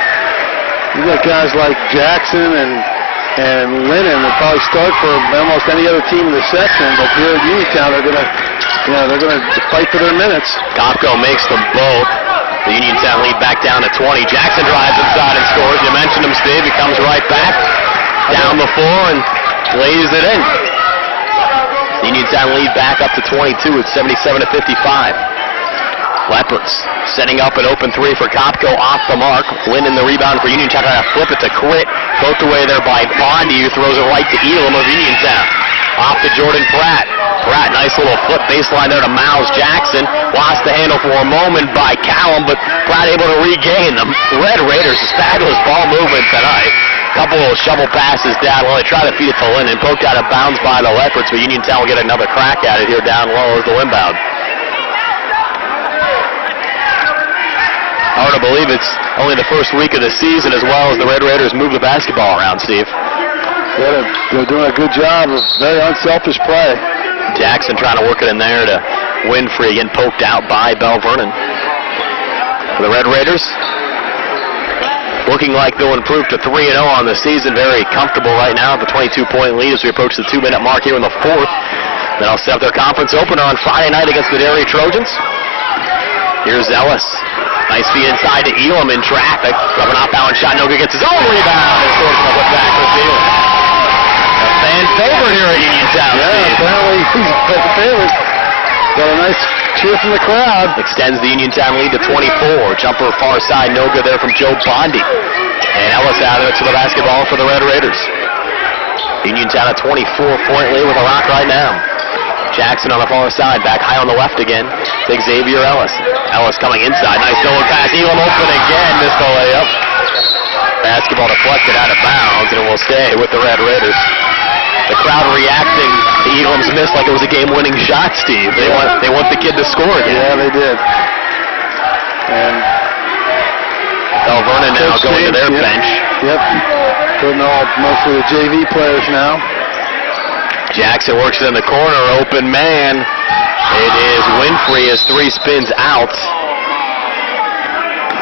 You got guys like Jackson and Lennon that probably start for almost any other team in the section, but here at Uniontown they're gonna fight for their minutes. Kopko makes them both. The Uniontown lead back down to 20. Jackson drives inside and scores. You mentioned him, Steve. He comes right back down the floor and lays it in. Uniontown lead back up to 22 at 77-55. Leopards setting up an open three for Kopko off the mark. Linden the rebound for Uniontown, trying to flip it to Crit. Poked away there by Bondi, who throws it right to Elam of Uniontown. Off to Jordan Pratt. Pratt, nice little flip baseline there to Miles Jackson. Lost the handle for a moment by Callum, but Pratt able to regain them. Red Raiders, fabulous ball movement tonight. Couple of shovel passes down low. They try to feed it to Linden. Poked out of bounds by the Leopards, but Uniontown will get another crack at it here down low as the inbound. Hard to believe it's only the first week of the season as well as the Red Raiders move the basketball around, Steve. Yeah, they're doing a good job of very unselfish play. Jackson trying to work it in there to Winfrey, again poked out by BELVERNON. For the Red Raiders, looking like they'll improve to 3-0 on the season. Very comfortable right now at the 22-point lead as we approach the 2-minute mark here in the fourth. Then I'll set up their conference opener on Friday night against the Derry Trojans. Here's Ellis. Nice feed inside to Elam in traffic. Rubbing off balance shot, no good, gets his own rebound and scores from the back for Elam. A fan favorite here at Uniontown. Yeah, apparently he's a favorite. Got a nice cheer from the crowd. Extends the Uniontown lead to 24. Jumper far side, no good there from Joe Bondi. And Ellis out of it to the basketball for the Red Raiders. Uniontown a 24-point lead with a rock right now. Jackson on the far side, back high on the left again. Big Xavier Ellis. Ellis coming inside, nice no-look pass. Elam open again, missed the layup. Basketball deflected out of bounds, and it will stay with the Red Raiders. The crowd reacting to Elam's miss like it was a game-winning shot, Steve. They want the kid to score again. Yeah, they did. And BELVERNON now going to their bench. Yep. Putting all mostly the JV players now. Jackson works it in the corner, open man. It is Winfrey as three spins out.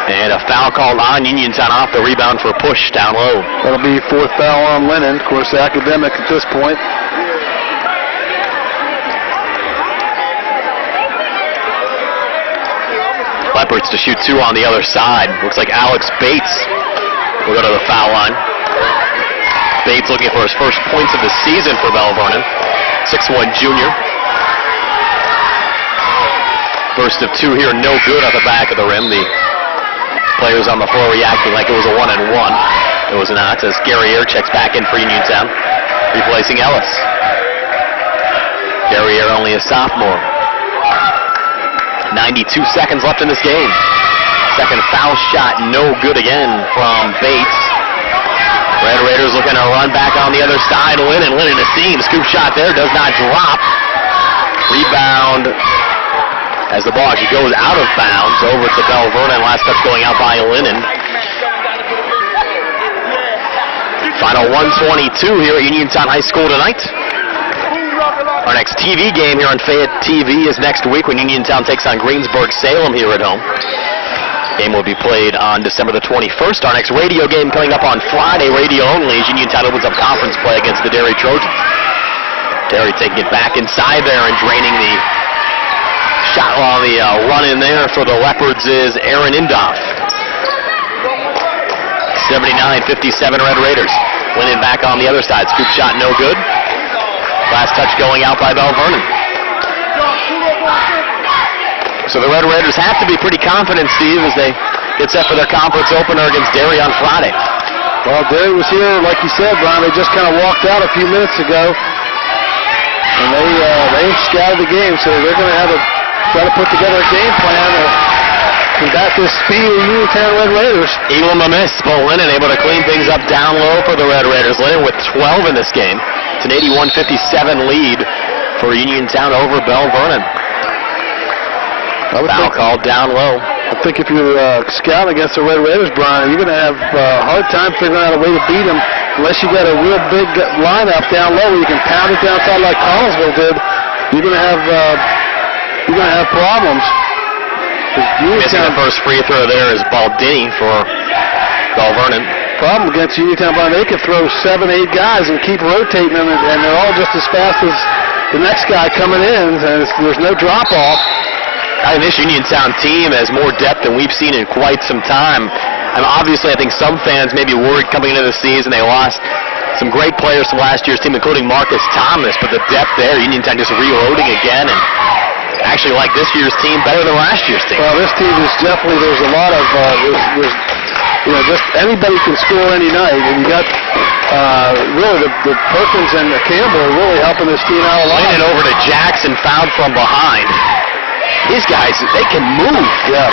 And a foul called on Uniontown off the rebound for a push down low. That'll be fourth foul on Lennon. Of course, academic at this point. Leopards to shoot two on the other side. Looks like Alex Bates will go to the foul line. Bates looking for his first points of the season for BELVERNON. 6'1" junior. Burst of two here, no good on the back of the rim. The players on the floor reacting like it was a 1-and-1. It was not, as Gary Ayer checks back in for Uniontown, replacing Ellis. Gary Ayer only a sophomore. 92 seconds left in this game. Second foul shot, no good again from Bates. Red Raiders looking to run back on the other side. Linden a seam. Scoop shot there, does not drop. Rebound as the ball actually goes out of bounds over to BELVERNON. Last touch going out by Linden. Final 1:22 here at Uniontown High School tonight. Our next TV game here on Fayette TV is next week when Uniontown takes on Greensburg-Salem here at home. Game will be played on December the 21st. Our next radio game coming up on Friday, radio only, as Uniontown opens up conference play against the Derry Trojans. Derry taking it back inside there and draining the Shot on the run in there for the Leopards is Aaron Indoff. 79-57 Red Raiders. Winning back on the other side. Scoop shot no good. Last touch going out by BELVERNON. So the Red Raiders have to be pretty confident, Steve, as they get set for their conference opener against Derry on Friday. Well, Derry was here, like you said, Brian. They just kind of walked out a few minutes ago. And they scouted the game, so they're going to have try to put together a game plan to combat this speed of Uniontown Red Raiders. Elam a miss, but Lennon able to clean things up down low for the Red Raiders. Lennon with 12 in this game. It's an 81-57 lead for Uniontown over BELVERNON. Foul called down low. I think if you're scouting against the Red Raiders, Brian, you're going to have a hard time figuring out a way to beat them unless you got a real big lineup down low where you can pound it downside like Collinsville did. You're going to have problems. Missing the first free throw there is Baldini for BELVERNON. Problem against Uniontown, Brian, they can throw 7, 8 guys and keep rotating them, and they're all just as fast as the next guy coming in, and there's no drop-off. I think this Uniontown team has more depth than we've seen in quite some time. And obviously, I think some fans may be worried coming into the season. They lost some great players from last year's team, including Marcus Thomas, but the depth there, Uniontown just reloading again, and actually like this year's team better than last year's team. Well, this team is definitely, there's a lot of, just anybody can score any night, and you got really the Perkins and the Campbell are really helping this team out a lot. Playing it over to Jackson, fouled from behind. These guys, they can move. Yeah.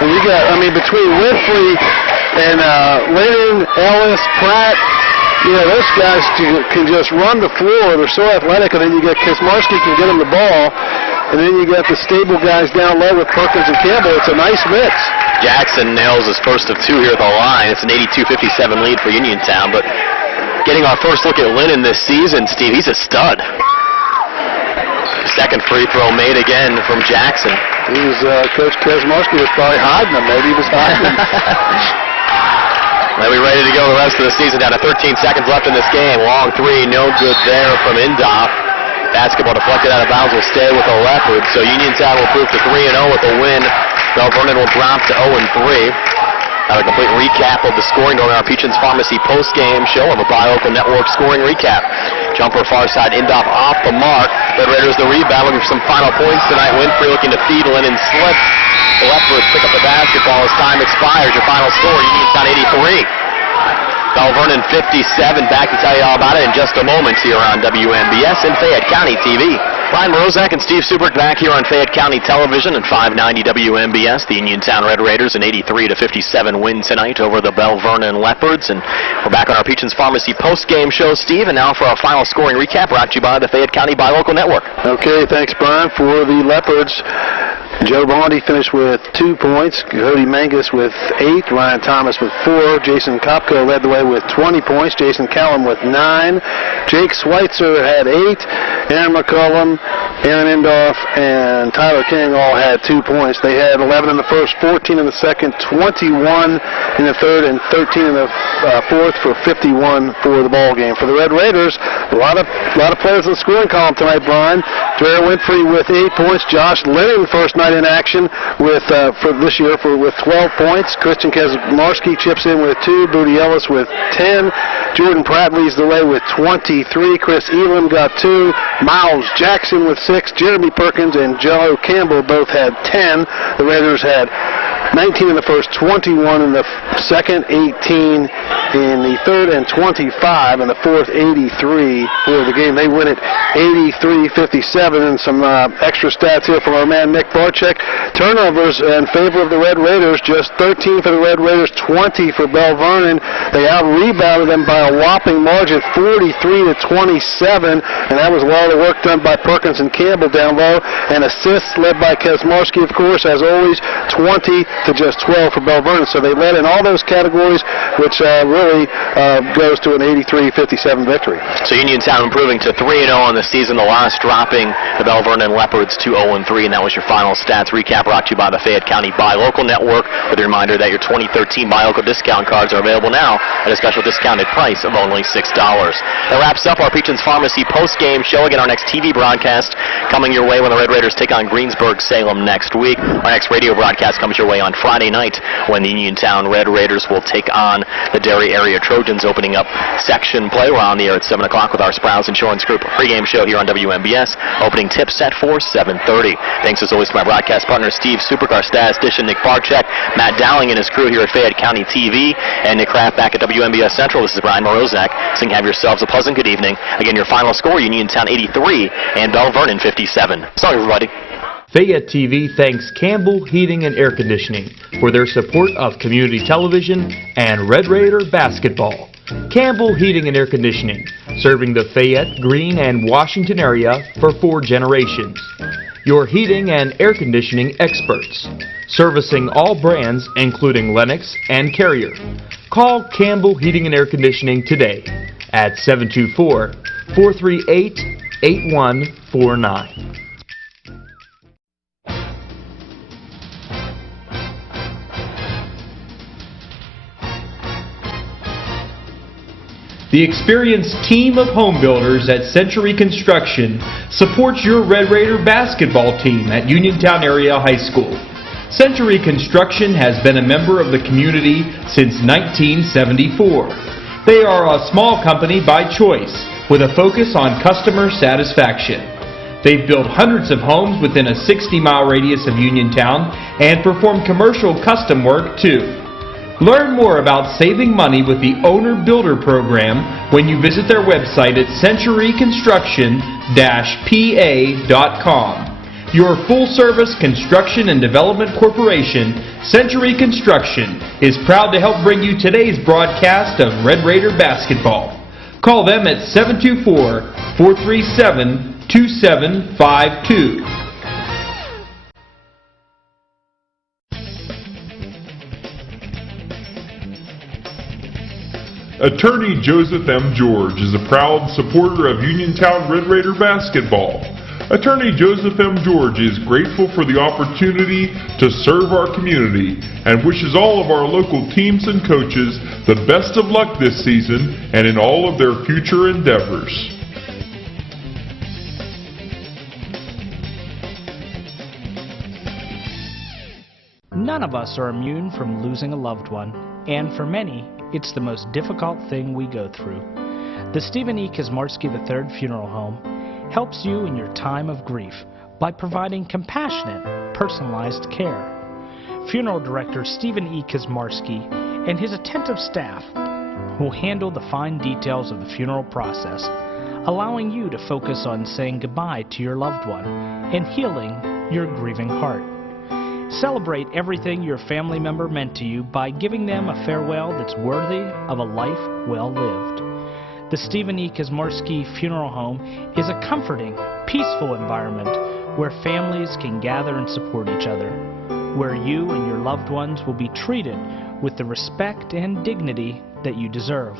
And you got, between Winfrey and Lennon, Ellis, Pratt, those guys can just run the floor. They're so athletic, and then you get Kosmarski can get them the ball, and then you got the stable guys down low with Perkins and Campbell. It's a nice mix. Jackson nails his first of 2 here at the line. It's an 82-57 lead for Uniontown, but getting our first look at Lennon this season, Steve, he's a stud. Second free throw made again from Jackson. He was, Coach Kosmarski was probably hiding him. Maybe he was hiding him. They'll be ready to go the rest of the season. Down to 13 seconds left in this game. Long three, no good there from Indoff. Basketball deflected out of bounds will stay with the Leopards. So Uniontown will prove to 3-0 with a win. BELVERNON will drop to 0-3. A complete recap of the scoring during our Peachins Pharmacy post-game show of a Bi-Local Network scoring recap. Jumper far side, Indoff off the mark. Red Raiders the rebound, looking for some final points tonight. Winfrey looking to feed, Lennon slip. The Leopards pick up the basketball as time expires. Your final score, Uniontown 83. BELVERNON 57. Back to tell you all about it in just a moment here on WMBS and Fayette County TV. Brian Morozak and Steve Subrick back here on Fayette County Television and 590 WMBS. The Uniontown Red Raiders an 83-57 win tonight over the BELVERNON Leopards. And we're back on our Peachins Pharmacy post-game show, Steve. And now for our final scoring recap brought to you by the Fayette County Bi-Local Network. Okay, thanks, Brian. For the Leopards, Joe Bondi finished with 2 points. Cody Mangus with 8. Ryan Thomas with 4. Jason Kopko led the way with 20 points. Jason Callum with 9. Jake Schweitzer had 8. Aaron McCullum, Aaron Indoff, and Tyler King all had 2 points. They had 11 in the first, 14 in the second, 21 in the third, and 13 in the fourth for 51 for the ball game. For the Red Raiders, a lot of players in the scoring column tonight, Brian. Dre Winfrey with 8 points. Josh Lennon, first night in action with for this year with 12 points. Christian Kosmarski chips in with 2. Booty Ellis with 10. Jordan Pratt leads the way with 23. Chris Elam got 2. Miles Jackson with 6. Jeremy Perkins and Joe Campbell both had 10. The Raiders had 19 in the first, 21 in the second, 18 in the third, and 25 in the fourth, 83 for the game. They win it 83-57. And some extra stats here from our man Nick Barczyk. Turnovers in favor of the Red Raiders, just 13 for the Red Raiders, 20 for BELVERNON. They out-rebounded them by a whopping margin, 43-27, and that was a lot of the work done by Perkins and Campbell down low. And assists led by Kosmarski, of course, as always, 20 to just 12 for BELVERNON. So they led in all those categories, which really goes to an 83-57 victory. So Uniontown improving to 3-0 on the season, the loss dropping the BELVERNON Leopards to 0-3, and that was your final stats recap brought to you by the Fayette County Buy Local Network, with a reminder that your 2013 Buy Local discount cards are available now at a special discounted price of only $6. That wraps up our Peachins Pharmacy post-game show. Again, our next TV broadcast coming your way when the Red Raiders take on Greensburg-Salem next week. Our next radio broadcast comes your way on Friday night when the Uniontown Red Raiders will take on the Derry Area Trojans, opening up section play. We're on the air at 7 o'clock with our Sprouse Insurance Group pregame show here on WMBS. Opening tip set for 7:30. Thanks as always to my broadcast partner Steve Supercar, statistician Nick Barczyk, Matt Dowling and his crew here at Fayette County TV, and Nick Kraft back at WMBS Central. This is Brian Morozak saying have yourselves a pleasant good evening. Again, your final score, Uniontown 83 and BELVERNON 57. So long, everybody. Fayette TV thanks Campbell Heating and Air Conditioning for their support of community television and Red Raider basketball. Campbell Heating and Air Conditioning, serving the Fayette, Greene, and Washington area for 4 generations. Your heating and air conditioning experts, servicing all brands including Lennox and Carrier. Call Campbell Heating and Air Conditioning today at 724-438-8149. The experienced team of home builders at Century Construction supports your Red Raider basketball team at Uniontown Area High School. Century Construction has been a member of the community since 1974. They are a small company by choice with a focus on customer satisfaction. They've built hundreds of homes within a 60-mile radius of Uniontown and perform commercial custom work too. Learn more about saving money with the Owner Builder Program when you visit their website at centuryconstruction-pa.com. Your full-service construction and development corporation, Century Construction, is proud to help bring you today's broadcast of Red Raider basketball. Call them at 724-437-2752. Attorney Joseph M. George is a proud supporter of Uniontown Red Raider basketball. Attorney Joseph M. George is grateful for the opportunity to serve our community and wishes all of our local teams and coaches the best of luck this season and in all of their future endeavors. None of us are immune from losing a loved one, and for many, it's the most difficult thing we go through. The Stephen E. Kazmarsky III Funeral Home helps you in your time of grief by providing compassionate, personalized care. Funeral Director Stephen E. Kazmarsky and his attentive staff will handle the fine details of the funeral process, allowing you to focus on saying goodbye to your loved one and healing your grieving heart. Celebrate everything your family member meant to you by giving them a farewell that's worthy of a life well lived. The Stephen E. Kazmarsky Funeral Home is a comforting, peaceful environment where families can gather and support each other, where you and your loved ones will be treated with the respect and dignity that you deserve.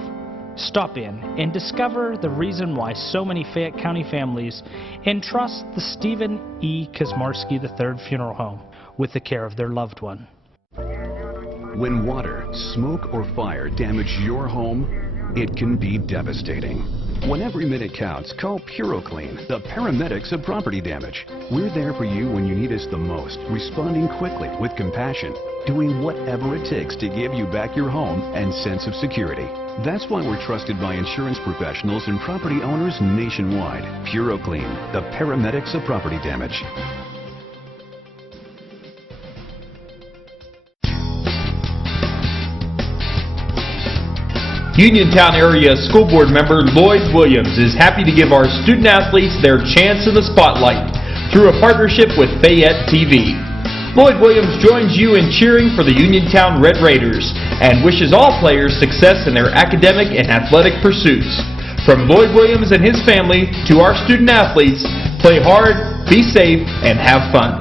Stop in and discover the reason why so many Fayette County families entrust the Stephen E. Kazmarsky III Funeral Home with the care of their loved one. When water, smoke, or fire damage your home, it can be devastating. When every minute counts, call PuroClean, the paramedics of property damage. We're there for you when you need us the most, responding quickly with compassion, doing whatever it takes to give you back your home and sense of security. That's why we're trusted by insurance professionals and property owners nationwide. PuroClean, the paramedics of property damage. Uniontown Area School Board member Lloyd Williams is happy to give our student athletes their chance in the spotlight through a partnership with Fayette TV. Lloyd Williams joins you in cheering for the Uniontown Red Raiders and wishes all players success in their academic and athletic pursuits. From Lloyd Williams and his family to our student athletes, play hard, be safe, and have fun.